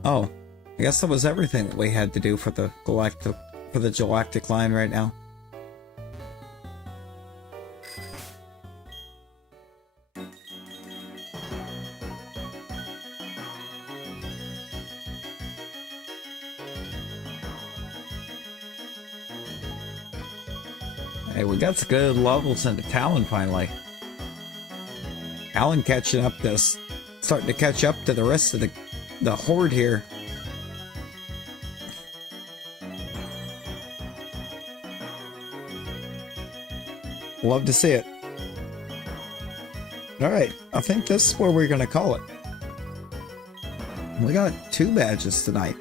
Oh, I guess that was everything that we had to do for the galactic line right now. Hey, we got some good levels into Talon finally. Talon catching up this, starting to catch up to the rest of the horde here. Love to see it. Alright, I think this is where we're gonna call it. We got 2 badges tonight.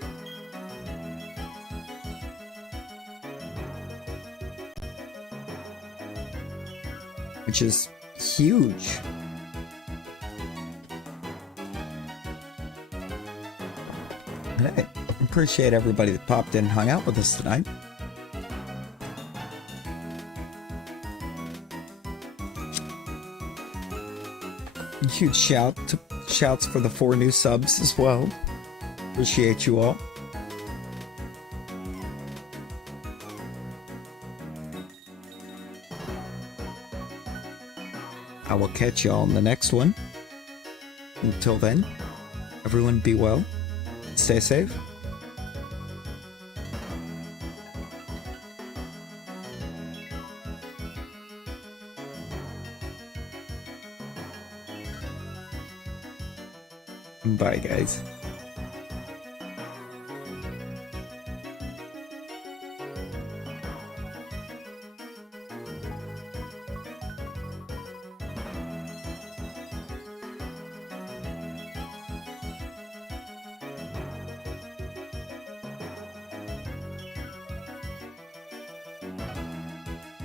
Which is huge. And I appreciate everybody that popped in and hung out with us tonight. Huge shouts for the 4 new subs as well. Appreciate you all. I will catch you all in the next one. Until then, everyone be well. Stay safe. Bye, guys.